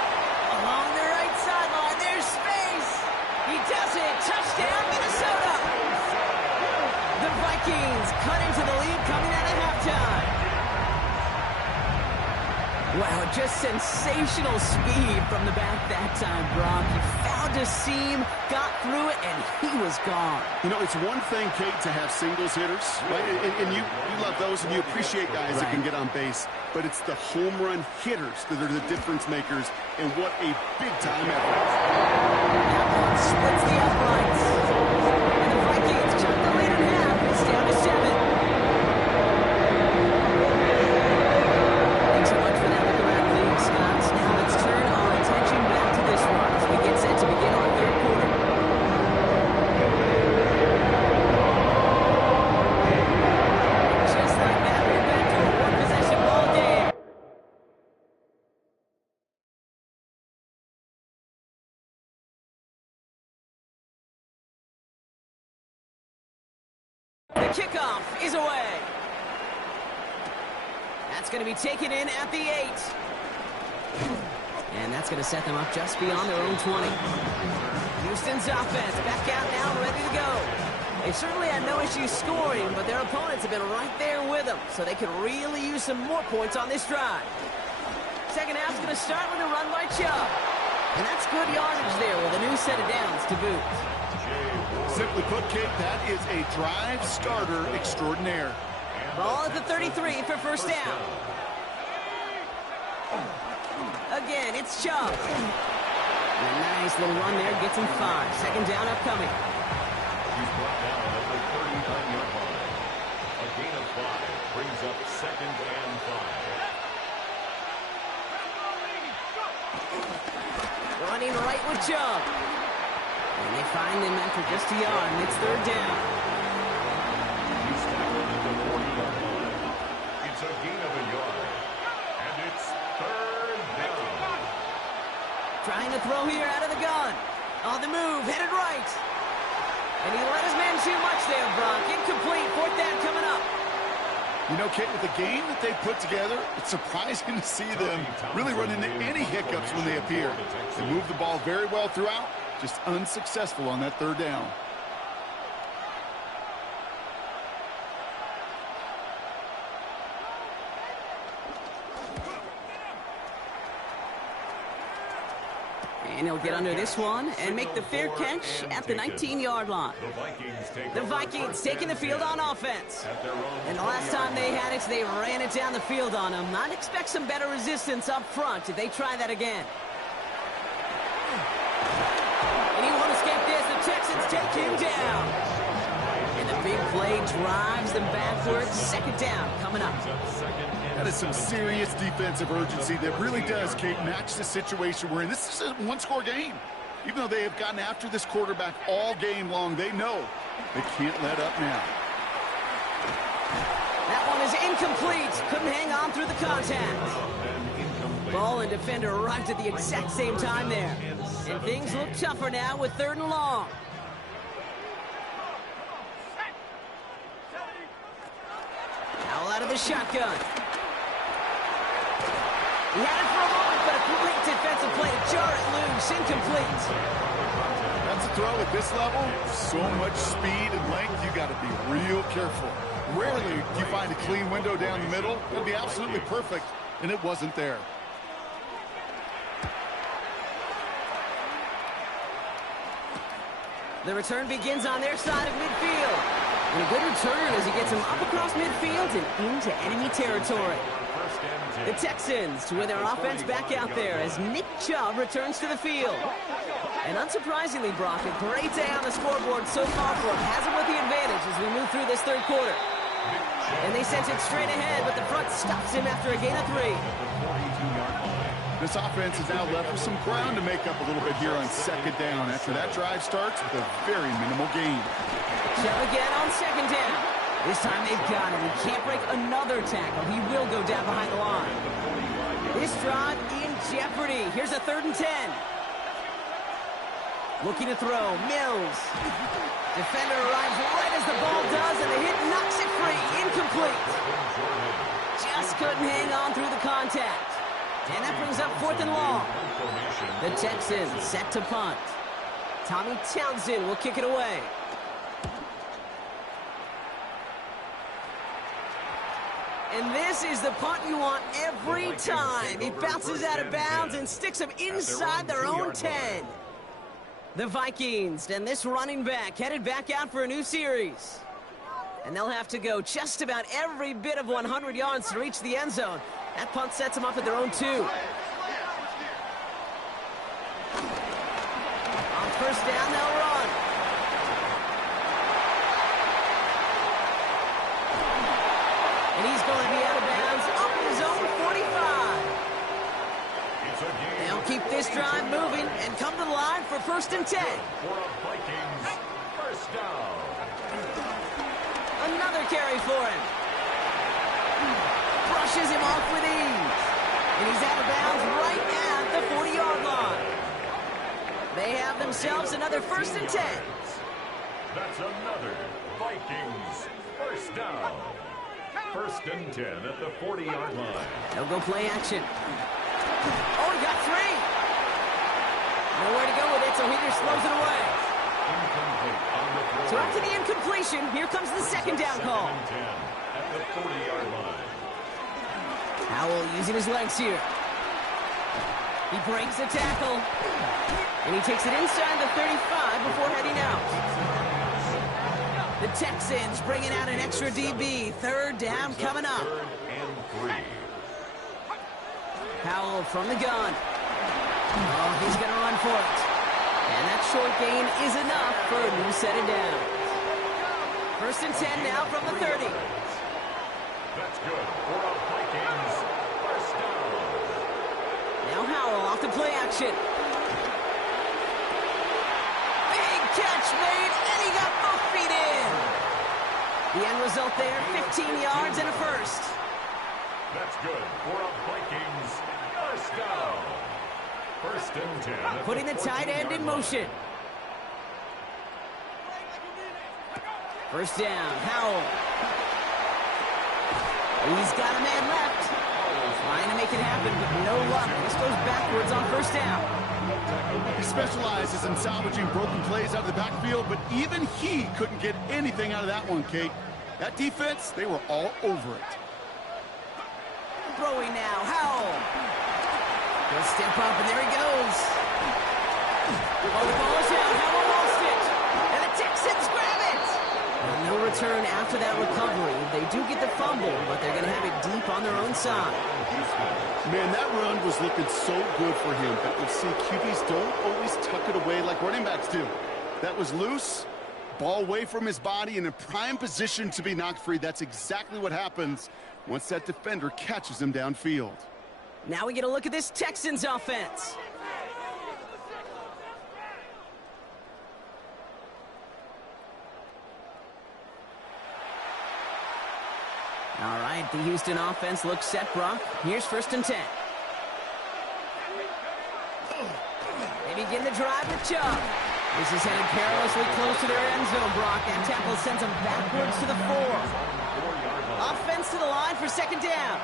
Along the right sideline, there's space. He does it. Touchdown, Minnesota. The Vikings cut into the lead coming out of halftime. Wow, just sensational speed from the back that time, Brock. He found a seam, got through it, and he was gone. You know, it's one thing, Kate, to have singles hitters, right? And you love those, and you appreciate guys that can get on base. But it's the home run hitters that are the difference makers, and what a big-time effort. That one splits the uprights. And the Vikings cut the lead in half. It's down to 7. Thanks so much for that look around the league, Scott. Now let's turn our attention back to this one as we get set to begin our third quarter. Just like that, we're back to a one-possession ball game. The kickoff is away. That's going to be taken in at the 8. And that's going to set them up just beyond their own 20. Houston's offense back out now, ready to go. They've certainly had no issues scoring, but their opponents have been right there with them, so they could really use some more points on this drive. Second half's going to start with a run by Chubb. And that's good yardage there with a new set of downs to boot. Simply put, Kate, that is a drive starter extraordinaire. Ball at the 33 for first down. Again, it's Chubb. And a nice little run there gets him 5. Second down upcoming. He's brought down at the 39-yard line. A gain of 5 brings up second and 5. Running right with Chubb. And they find him after just a yard, and it's third down. He's tackled at the 40-yard line. It's a gain of a yard. And it's third down. Trying to throw here out of the gun. On the move, headed right. And he let his man too much there, Brock. Incomplete, fourth down coming up. You know, Kate, with the game that they put together, it's surprising to see them really run into any hiccups when they appear. They move the ball very well throughout, just unsuccessful on that third down. And he'll get under this one and make the fair catch at the 19-yard line. The Vikings taking the field on offense. And the last time they had it, they ran it down the field on them. I'd expect some better resistance up front if they try that again. And he won't escape this. The Texans take him down. And the big play drives them backwards. Second down coming up. That is some serious defensive urgency that really does, Kate, match the situation we're in. This is a one-score game. Even though they have gotten after this quarterback all game long, they know they can't let up now. That one is incomplete. Couldn't hang on through the contact. Ball and defender arrived at the exact same time there. And things look tougher now with third and long. Howell out of the shotgun. He had it for a moment, but a great defensive play to jar it loose. Incomplete. That's a throw at this level. So much speed and length, you got to be real careful. Rarely do you find a clean window down the middle. It'll be absolutely perfect, and it wasn't there. The return begins on their side of midfield. And a good return as he gets him up across midfield and into enemy territory. The Texans with their offense back out there as Nick Chubb returns to the field. And unsurprisingly, Brock, a great day on the scoreboard so far for him. Has him with the advantage as we move through this third quarter. And they sent it straight ahead, but the front stops him after a gain of 3. This offense is now left with some ground to make up a little bit here on second down after that drive starts with a very minimal gain. Shove again on second down. This time they've got him. He can't break another tackle. He will go down behind the line. This drive in jeopardy. Here's a 3rd and 10. Looking to throw. Mills. Defender arrives right as the ball does, and the hit knocks it free. Incomplete. Just couldn't hang on through the contact. And that brings up 4th and long. The Texans set to punt. Tommy Townsend will kick it away. And this is the punt you want every time. He bounces out of bounds and sticks them inside their own 10. The Vikings and this running back headed back out for a new series. And they'll have to go just about every bit of 100 yards to reach the end zone. That punt sets them up at their own 2. On first down, they'll run. And he's going to be out of bounds up his own 45. They'll keep this drive moving and come to the line for 1st and 10. For a Vikings first down. Another carry for him. Brushes him off with ease. And he's out of bounds right at the 40-yard line. They have themselves another 1st and 10. That's another Vikings first down. 1st and 10 at the 40-yard line. They'll go play action. Oh, he got 3. Nowhere to go with it, so he just throws it away. Incomplete on the throw. So after the incompletion, here comes the 2nd down call. 2nd and 10 at the 40-yard line. Howell using his legs here. He breaks the tackle. And he takes it inside the 35 before heading out. The Texans bringing out an extra DB. 3rd down coming up. 3rd and 3. Howell from the gun. Oh, he's going to run for it. And that short gain is enough for a new set of downs. 1st and 10 now from the 30. That's good for a Vikings first down. Now Howell off to play action. Big catch made, and he got both feet in. The end result there, 15 yards and a 1st. That's good for a Vikings first down. 1st and 10. Putting the tight end in motion. 1st down, Howell. He's got a man left. Trying to make it happen, but no luck. This goes backwards on 1st down. He specializes in salvaging broken plays out of the backfield, but even he couldn't get anything out of that one, Kate. That defense, they were all over it. Throwing now, Howell. He'll step up, and there he goes. Oh, the ball is out. Howell lost it. And the Texans grab it. Well, no return after that recovery. They do get the fumble, but they're going to have it deep on their own side. Man, that run was looking so good for him, but you see, QBs don't always tuck it away like running backs do. That was loose, ball away from his body, in a prime position to be knocked free. That's exactly what happens once that defender catches him downfield. Now we get a look at this Texans offense. All right, the Houston offense looks set, Brock. Here's 1st and 10. They begin the drive with Chubb. This is headed perilously close to their end zone, Brock. That tackle sends them backwards to the 4. Offense to the line for 2nd down.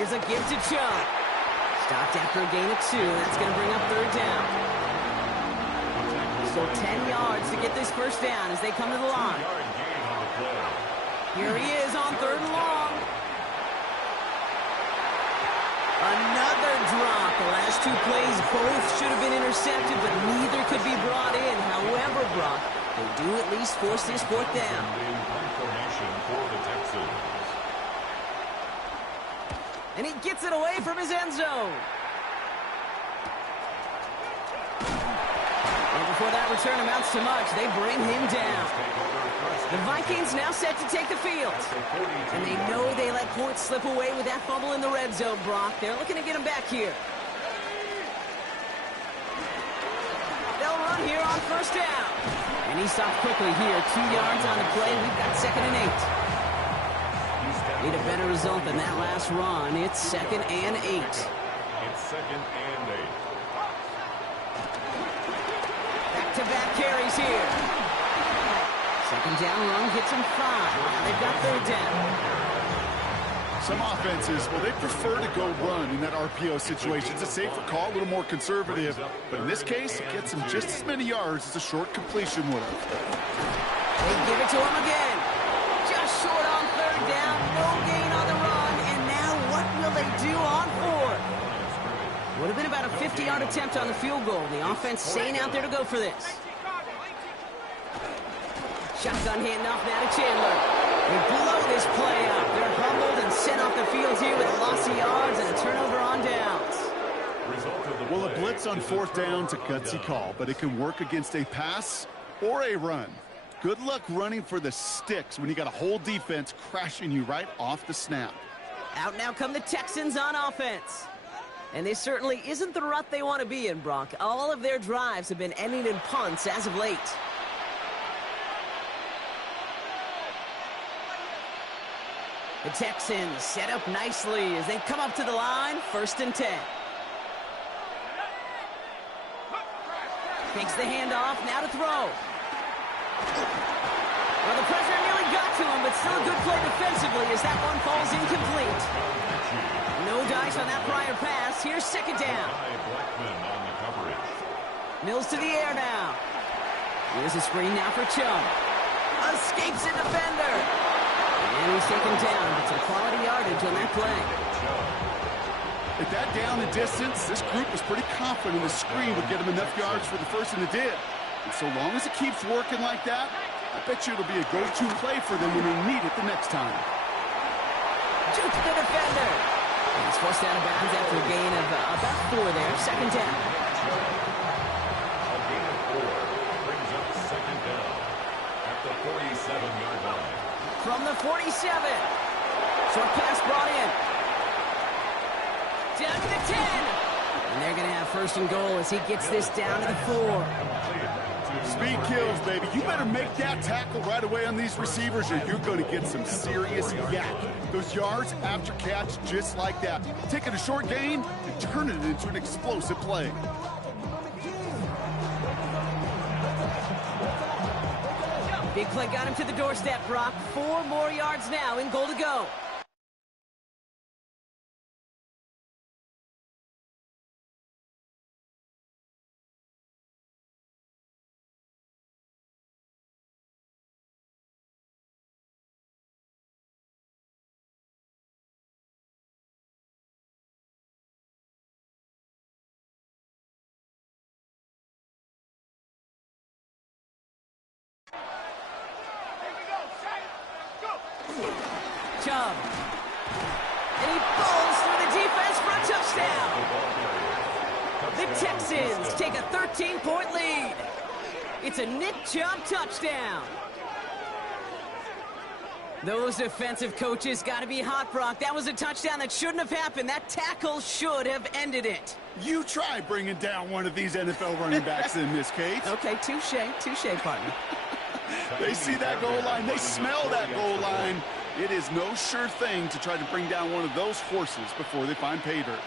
Here's a give to Chubb. Stopped after a gain of 2. That's going to bring up 3rd down. So 10 yards to get this 1st down as they come to the line. Here he is on 3rd and long. Another drop. The last 2 plays both should have been intercepted, but neither could be brought in. However, Brock, they do at least force this 4th down. And he gets it away from his end zone. And before that return amounts to much. They bring him down. The Vikings now set to take the field. And they know they let points slip away with that fumble in the red zone, Brock. They're looking to get him back here. They'll run here on first down. And he stopped quickly here. 2 yards on the play. We've got 2nd and 8. Need a better result than that last run. It's 2nd and 8. It's 2nd and 8. Back-to-back carries here. 2nd down run gets him 5. Now they've got 3rd down. Some offenses, well, they prefer to go run in that RPO situation. It's a safer call, a little more conservative. But in this case, it gets him just as many yards as a short completion would have. They give it to him again. Just short on 3rd down. No gain on the run. And now what will they do on 4th? Would have been about a 50-yard attempt on the field goal. The offense staying out there to go for this. Shotgun handoff now to Chandler. They blow this play up. They're humbled and sent off the field here with a loss of yards and a turnover on downs. Well, a blitz on 4th down's a gutsy call, but it can work against a pass or a run. Good luck running for the sticks when you got a whole defense crashing you right off the snap. Out now come the Texans on offense. And this certainly isn't the rut they want to be in, Brock. All of their drives have been ending in punts as of late. The Texans set up nicely as they come up to the line, 1st and 10. Takes the handoff, now to throw. Well, the pressure nearly got to him, but still a good play defensively as that one falls incomplete. No dice on that prior pass. Here's 2nd down. Mills to the air now. Here's a screen now for Chubb. Escapes a defender. And he's taken down. It's a quality yardage on that play. At that down and distance, this group was pretty confident the screen would get him enough yards for the first, and it did. And so long as it keeps working like that, I bet you it'll be a go-to play for them when they need it the next time. Jukes the defender. And he's forced out of bounds after a gain of about 4 there. 2nd down. A gain of 4 brings up 2nd down at the 47-yard line. From the 47. Short pass brought in. Down to the 10. And they're going to have 1st and goal as he gets this down to the 4. Speed kills, baby. You better make that tackle right away on these receivers or you're going to get some serious yak. Those yards after catch just like that. Taking a short gain and turning it into an explosive play. Big play got him to the doorstep, Brock. 4 more yards now in goal to go. Chubb. And he bowls through the defense for a touchdown. The Texans take a 13-point lead. It's a Nick Chubb touchdown. Those defensive coaches got to be hot, Brock. That was a touchdown that shouldn't have happened. That tackle should have ended it. You try bringing down one of these NFL running backs in this case. Okay, touche, partner. They see that goal line. They smell that goal line. It is no sure thing to try to bring down one of those horses before they find pay dirt.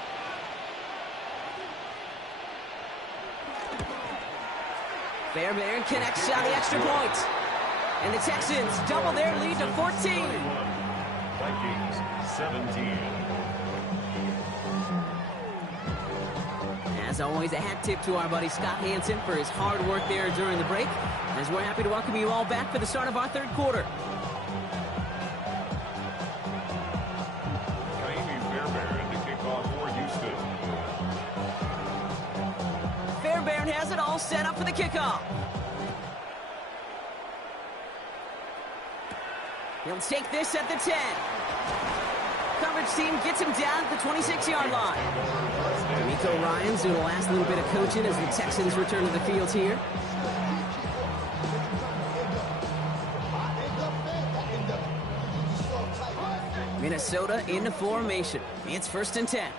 Fairbairn connects on the extra point. And the Texans double their lead to 14. Vikings 17. As always, a hat tip to our buddy Scott Hansen for his hard work there during the break, as we're happy to welcome you all back for the start of our 3rd quarter. Fairbairn to kick off for Houston. Fairbairn has it all set up for the kickoff. He'll take this at the 10. Coverage team gets him down at the 26-yard line. D'Amico Ryans doing the last little bit of coaching as the Texans return to the field here. Minnesota into formation. It's 1st and 10.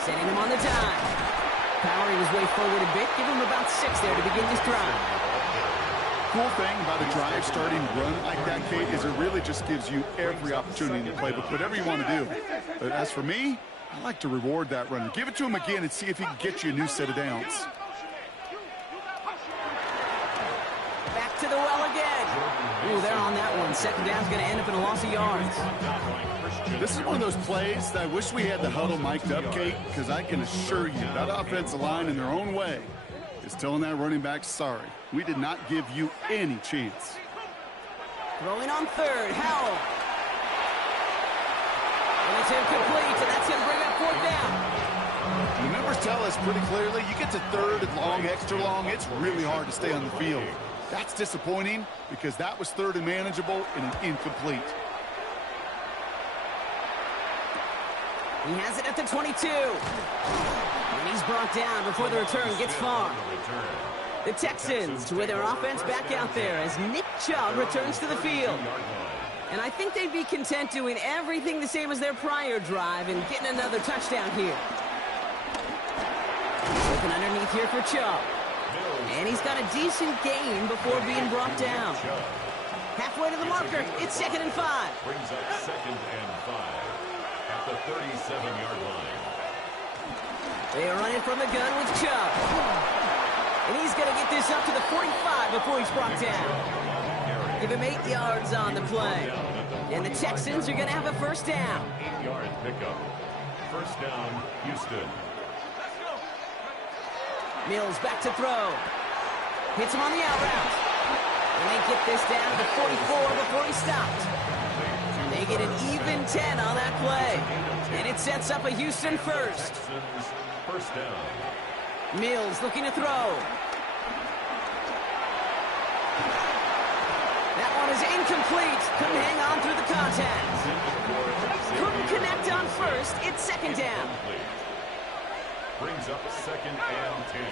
Setting him on the dime. Powering his way forward a bit. Give him about 6 there to begin this drive. Cool thing about a drive starting run like that, Kate, is it really just gives you every opportunity in the playbook, whatever you want to do. But as for me, I like to reward that runner. Give it to him again and see if he can get you a new set of downs. Back to the well again. Ooh, they're on that one. 2nd down's going to end up in a loss of yards. This is one of those plays that I wish we had the huddle mic'd up, Kate, because I can assure you that offensive line in their own way is telling that running back, sorry, we did not give you any chance. Throwing on 3rd, Howell. And it's incomplete, and that's going to bring up 4th down. The numbers tell us pretty clearly, you get to 3rd and long, extra long, it's really hard to stay on the field. That's disappointing because that was 3rd and manageable and an incomplete. He has it at the 22. And he's brought down before the return gets far. The Texans with their offense back out there as Nick Chubb returns to the field. And I think they'd be content doing everything the same as their prior drive and getting another touchdown here. Looking underneath here for Chubb. And he's got a decent gain before being brought down. Halfway to the marker, it's 2nd and 5. Brings up 2nd and 5 at the 37-yard line. They are running from the gun with Chubb. And he's going to get this up to the 45 before he's brought down. Give him 8 yards on the play. And the Texans are going to have a 1st down. 8-yard pickup. 1st down, Houston. Mills back to throw. Hits him on the out route. And they get this down to the 44 before he stopped. They get an even 10 on that play. And it sets up a Houston 1st. 1st down. Mills looking to throw. That one is incomplete. Couldn't hang on through the contact. Couldn't connect on 1st. It's 2nd down. Brings up 2nd and 10.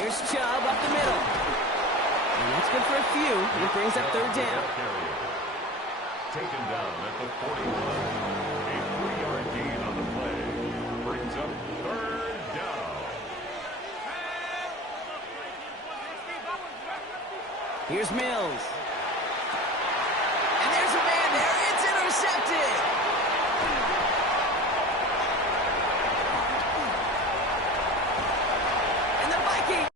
Here's Chubb up the middle. And that's good for a few. It brings up 3rd down. Taken down at the 41. A 3-yard gain on the play. Brings up 3rd down. Here's Mills. And there's a man there. It's intercepted. And the Vikings.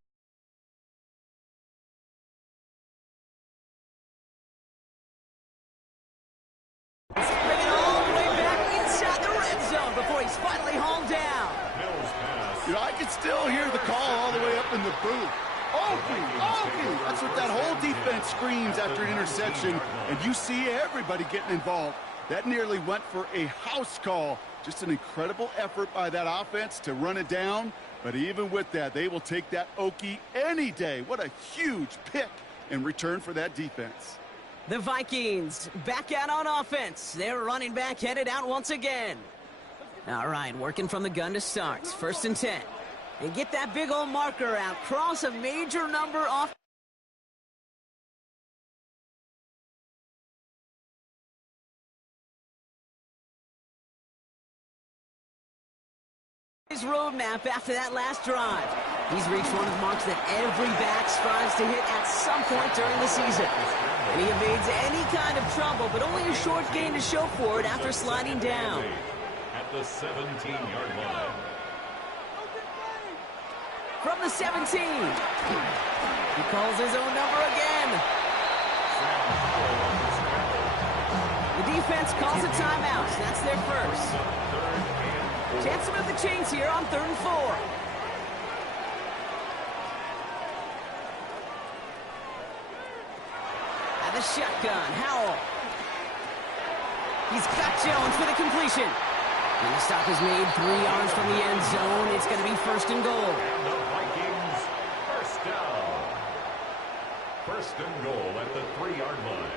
Bring it all the way back inside the red zone before he's finally hauled down. Mills pass. You know, I can still hear the call all the way up in the booth. Okie, Okie! That's what that whole defense screams after an interception, and you see everybody getting involved. That nearly went for a house call. Just an incredible effort by that offense to run it down, but even with that, they will take that Okie any day. What a huge pick in return for that defense. The Vikings back out on offense. Their running back headed out once again. All right, working from the gun to start. 1st and 10. And get that big old marker out. Cross a major number off his roadmap after that last drive. He's reached one of the marks that every back strives to hit at some point during the season. And he evades any kind of trouble, but only a short gain to show for it after sliding down. At the 17-yard line. From the 17. He calls his own number again. The defense calls a timeout. That's their 1st. Chance to move the chains here on 3rd and 4. At the shotgun, Howell. He's got Jones for the completion. And the stop is made 3 yards from the end zone. It's going to be 1st and goal. And the Vikings, 1st down. 1st and goal at the 3-yard line.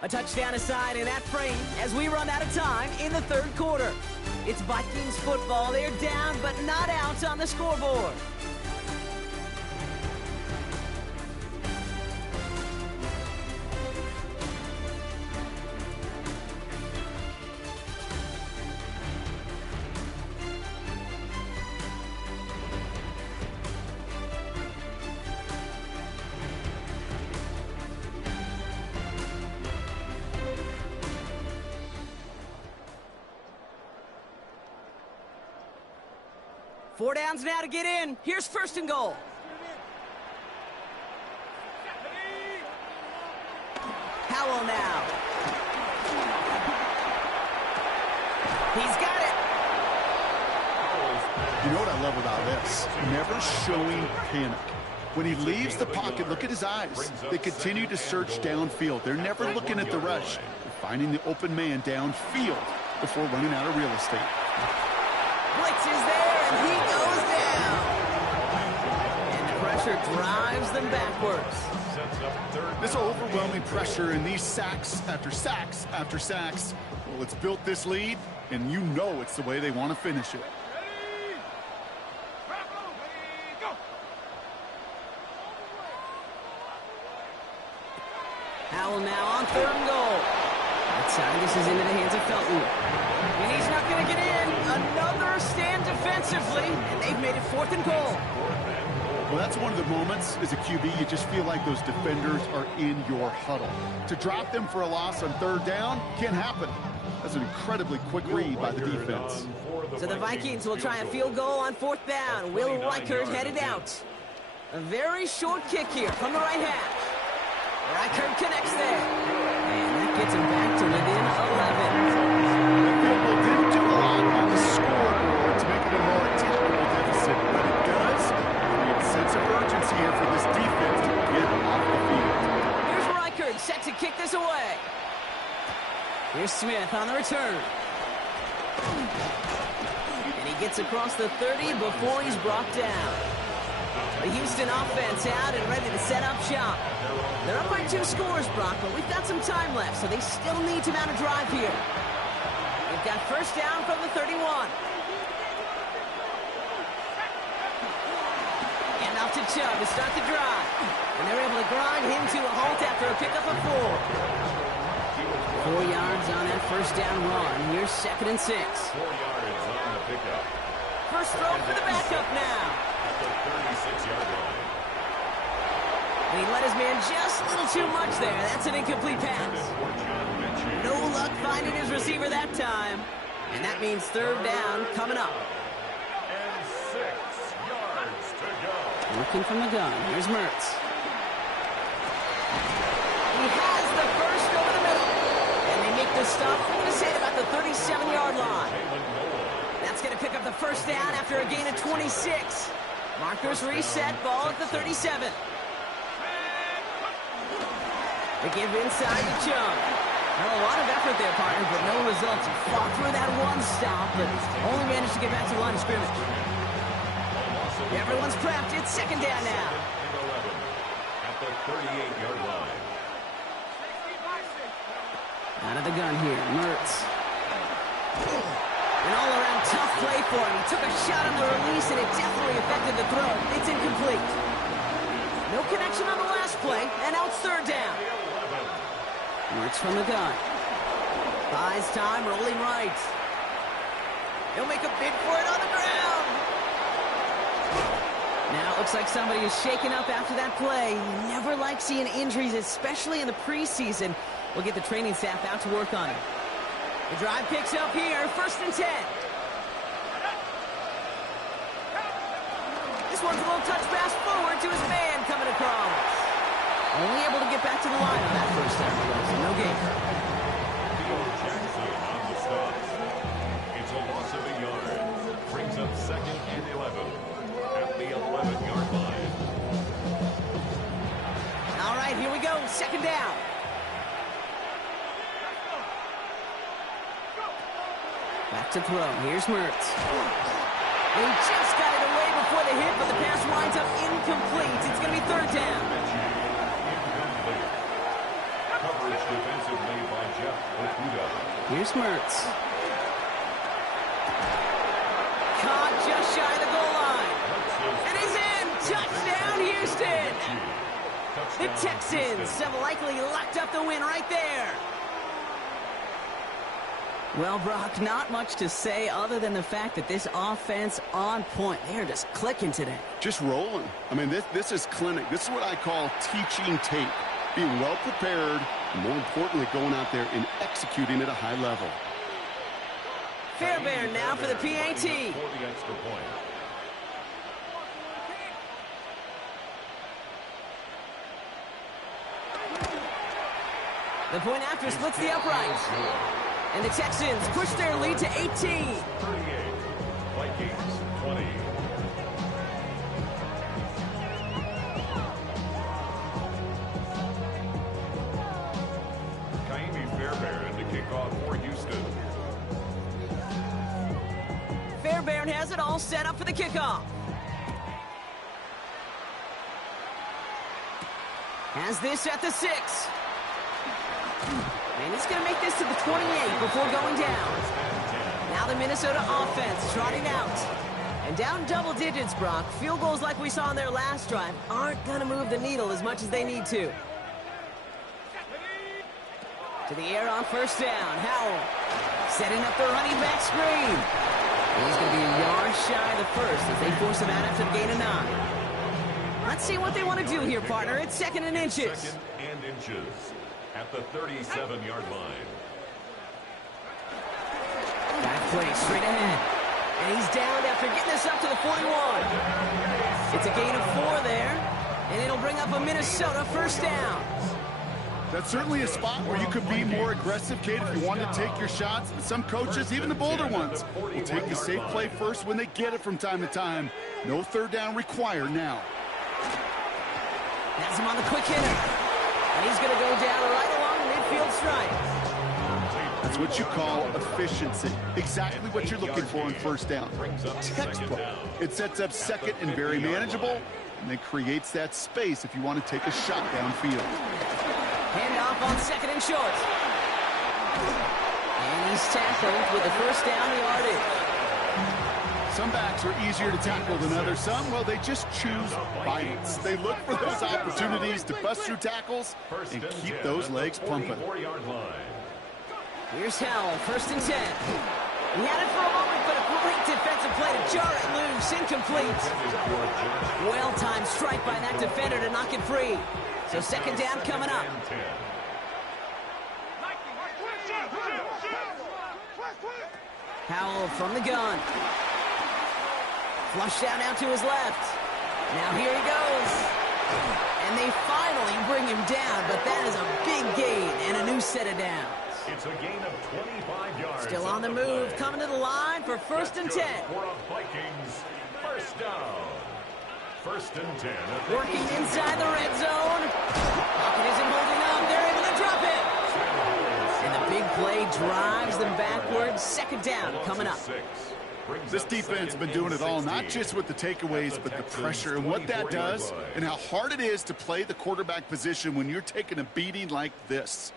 A touchdown aside in that frame as we run out of time in the 3rd quarter. It's Vikings football. They're down but not out on the scoreboard. 4 downs now to get in. Here's 1st and goal. Howell now. He's got it. You know what I love about this? Never showing panic. When he leaves the pocket, look at his eyes. They continue to search downfield. They're never looking at the rush. They're finding the open man downfield before running out of real estate. Blitz is there, and he goes down. And the pressure drives them backwards. This overwhelming pressure and these sacks after sacks after sacks, well, it's built this lead, and you know it's the way they want to finish it. Howell now on 3rd and goal. Outside, this is into the hands of Felton. And he's not going to get in. Another stand defensively, and they've made it 4th and goal. Well, that's one of the moments as a QB, you just feel like those defenders are in your huddle. To drop them for a loss on 3rd down can't happen. That's an incredibly quick read by the defense. So the Vikings will try a field goal on 4th down. Will Reichert headed out. A very short kick here from the right hash. Reichert connects there. And that gets him back to within 11. The field goal didn't do a lot on the scoreboard to make it a more tactical deficit, but it does create a sense of urgency here for this defense to get off the field. Here's Reichert set to kick this away. Here's Smith on the return. And he gets across the 30 before he's brought down. The Houston offense out and ready to set up shop. They're up by 2 scores, Brock, but we've got some time left, so they still need to mount a drive here. They've got 1st down from the 31. And off to Chubb to start the drive. And they're able to grind him to a halt after a pickup of 4. 4 yards on that 1st down run. Here's 2nd and 6. 4 yards on the pickup. First throw for the backup now. At the 36-yard line. He let his man just a little too much there. That's an incomplete pass. No luck finding his receiver that time. And that means 3rd down coming up. And 6 yards to go. Working from the gun. Here's Mertz. He has the first over the middle. And they make the stop, I'm going to say, about the 37-yard line. That's going to pick up the 1st down after a gain of 26. Markers reset, ball at the 37. They give inside to Chubb. Well, a lot of effort there, partner, but no results. He fought through that one stop, but only managed to get back to the line of scrimmage. Everyone's prepped. It's 2nd down now. At the 38-yard line. Out of the gun here, Mertz. An all-around tough play for him. He took a shot on the release, and it definitely affected the throw. It's incomplete. No connection on the last play, and now it's 3rd down. Mertz from the gun. Buys time, rolling right. He'll make a bid for it on the ground. Now it looks like somebody is shaken up after that play. You never like seeing injuries, especially in the preseason. We'll get the training staff out to work on it. The drive picks up here, 1st and 10. This one's a little touch pass forward to his man coming across. Only able to get back to the line on that 1st down. No gain. Jackson on the stop. It's a loss of a yard. Brings up 2nd and 11 at the 11-yard line. All right, here we go. 2nd down. Back to throw. Here's Mertz. He just got it away before the hit, but the pass winds up incomplete. It's going to be 3rd down. Coverage defensively by Jeff Okuda. Here's Mertz. Caught just shy of the goal line. And he's in. Touchdown, Houston. The Texans have likely locked up the win right there. Well, Brock, not much to say other than the fact that this offense on point. They're just clicking today. Just rolling. I mean, this is clinic. This is what I call teaching tape. Being well prepared, and more importantly, going out there and executing at a high level. Fairbairn now for the PAT. For the extra point. The point after splits the uprights. And the Texans push their lead to 18. 38. Vikings 20. Fairbairn to kick off for Houston. Fairbairn has it all set up for the kickoff. Has this at the 6. And he's going to make this to the 28 before going down. Now the Minnesota offense trotting out. And down double digits, Brock. Field goals like we saw in their last drive aren't going to move the needle as much as they need to. To the air on first down. Howell setting up the running back screen. And he's going to be a yard shy of the first as they force him out after the gain of 9. Let's see what they want to do here, partner. It's 2nd and inches. 2nd and inches at the 37-yard line. Back play straight ahead. And he's down after getting this up to the 41. It's a gain of 4 there. And it'll bring up a Minnesota first down. That's certainly a spot where you could be more aggressive, Kate, if you want to take your shots. Some coaches, even the bolder ones, will take the safe play first when they get it from time to time. No third down required now. Has him on the quick hitter. And he's going to go down right along the midfield stripe. That's what you call efficiency. Exactly what you're looking for in first down. Textbook. It sets up 2nd and very manageable, and then creates that space if you want to take a shot downfield. Handoff on 2nd and short. And he's tackled with the first down yardage. Some backs are easier to tackle than others. Some, well, they just choose violence. They look for those opportunities to bust through tackles and keep those legs pumping. Here's Howell, 1st and 10. He had it for a moment, but a great defensive play to jar it loose. Incomplete. Well-timed strike by that defender to knock it free. So 2nd down coming up. Howell from the gun. Flushed out now to his left. Now here he goes. And they finally bring him down, but that is a big gain and a new set of downs. It's a gain of 25 yards. Still on the move, coming to the line for 1st and 10. For a Vikings first down. 1st and 10. Working inside the red zone. Pocket isn't holding up. They're able to drop it. And the big play drives them backwards. 2nd down coming up. This defense has been doing it all, not just with the takeaways, but the pressure and what that does and how hard it is to play the quarterback position when you're taking a beating like this.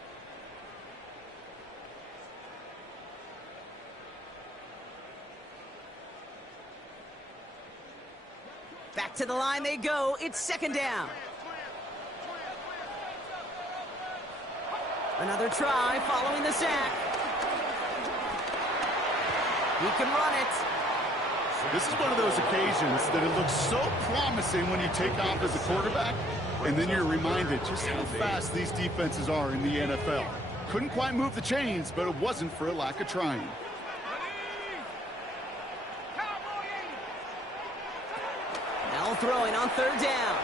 Back to the line they go. It's 2nd down. Another try following the sack. He can run it. This is one of those occasions that it looks so promising when you take off as a quarterback, and then you're reminded just how fast these defenses are in the NFL. Couldn't quite move the chains, but it wasn't for a lack of trying. Now throwing on 3rd down.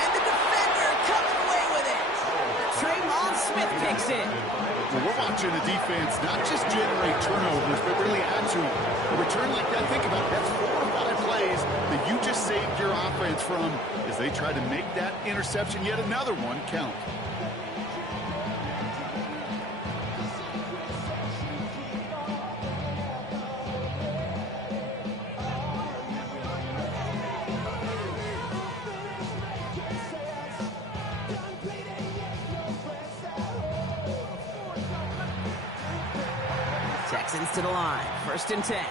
And the defender comes away with it. Tremont Smith picks it. Well, we're watching a defense not just generate turnovers, but really add to them. A return like that, think about it, that's 4 or 5 plays that you just saved your offense from as they try to make that interception, yet another one, count. Texans to the line. 1st and 10.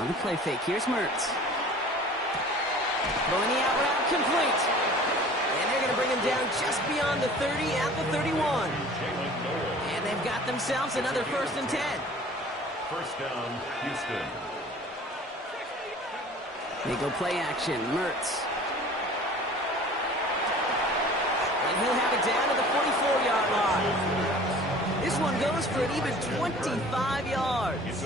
On the play fake, here's Mertz. Throwing the out route complete. And they're going to bring him down just beyond the 30 at the 31. And they've got themselves another 1st and 10. First down, Houston. They go play action. Mertz. And he'll have it down to the 44-yard line. This one goes for an even 25 yards.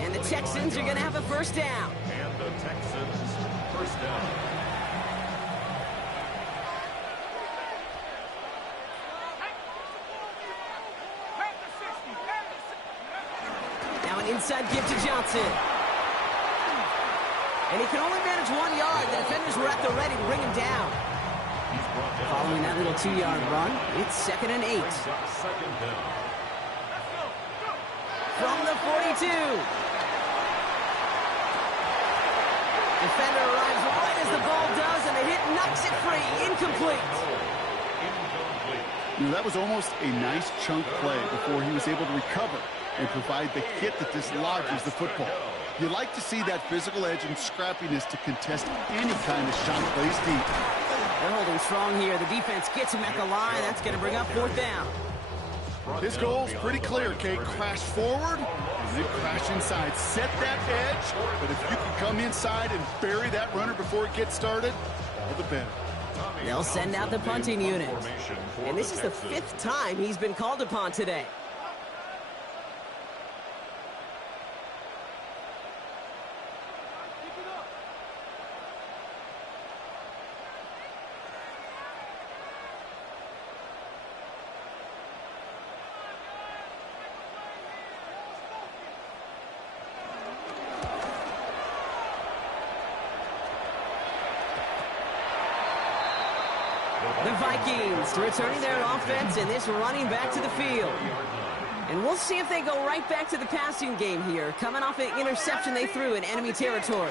And the Texans are going to have a first down. And the Texans first down. An inside give to Johnson. And he can only manage 1 yard. The defenders were at the ready to bring him down. Following that little 2-yard run, it's 2nd and 8. From the 42. Defender arrives right as the ball does, and the hit knocks it free. Incomplete. You know, that was almost a nice chunk play before he was able to recover and provide the hit that dislodges the football. You like to see that physical edge and scrappiness to contest any kind of shot plays deep. They're holding strong here. The defense gets him at the line. That's going to bring up 4th down. His goal's pretty clear, Kate. Crash forward and then crash inside. Set that edge, but if you can come inside and bury that runner before it gets started, all the better. They'll send out the punting unit. And this is the 5th time he's been called upon today. The Vikings returning their offense and this running back to the field. And we'll see if they go right back to the passing game here, coming off an interception they threw in enemy territory.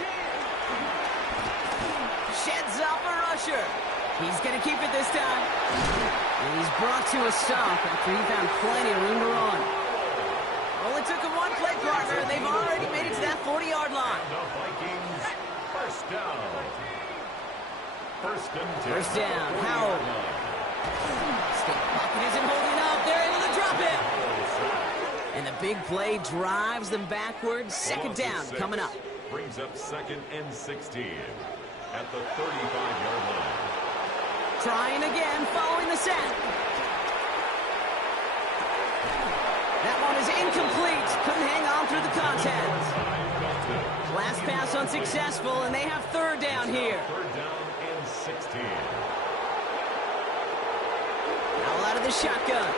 Sheds off a rusher. He's going to keep it this time. And he's brought to a stop after he found plenty of room to run. Only took him one play, partner, and they've already made it to that 40-yard line. The Vikings, first down. First down. Howell. State pocket isn't holding up. They're able to drop it. And the big play drives them backwards. 2nd down coming up. Brings up 2nd and 16 at the 35-yard line. Trying again, following the set. That one is incomplete. Couldn't hang on through the contact. Last pass unsuccessful, and they have 3rd down here. 3rd down and 16. Now out of the shotgun.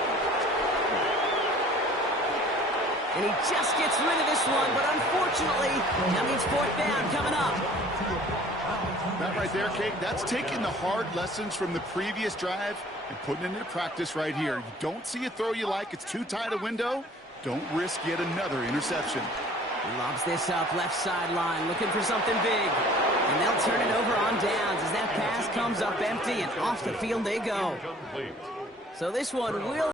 And he just gets rid of this one, but unfortunately, that means 4th down coming up. That right there, Kate, that's taking the hard lessons from the previous drive and putting it into practice right here. You don't see a throw you like, it's too tight a window, don't risk yet another interception. He lobs this up left sideline, looking for something big. And they'll turn it over on downs as that pass comes up empty, and off the field they go. So this one will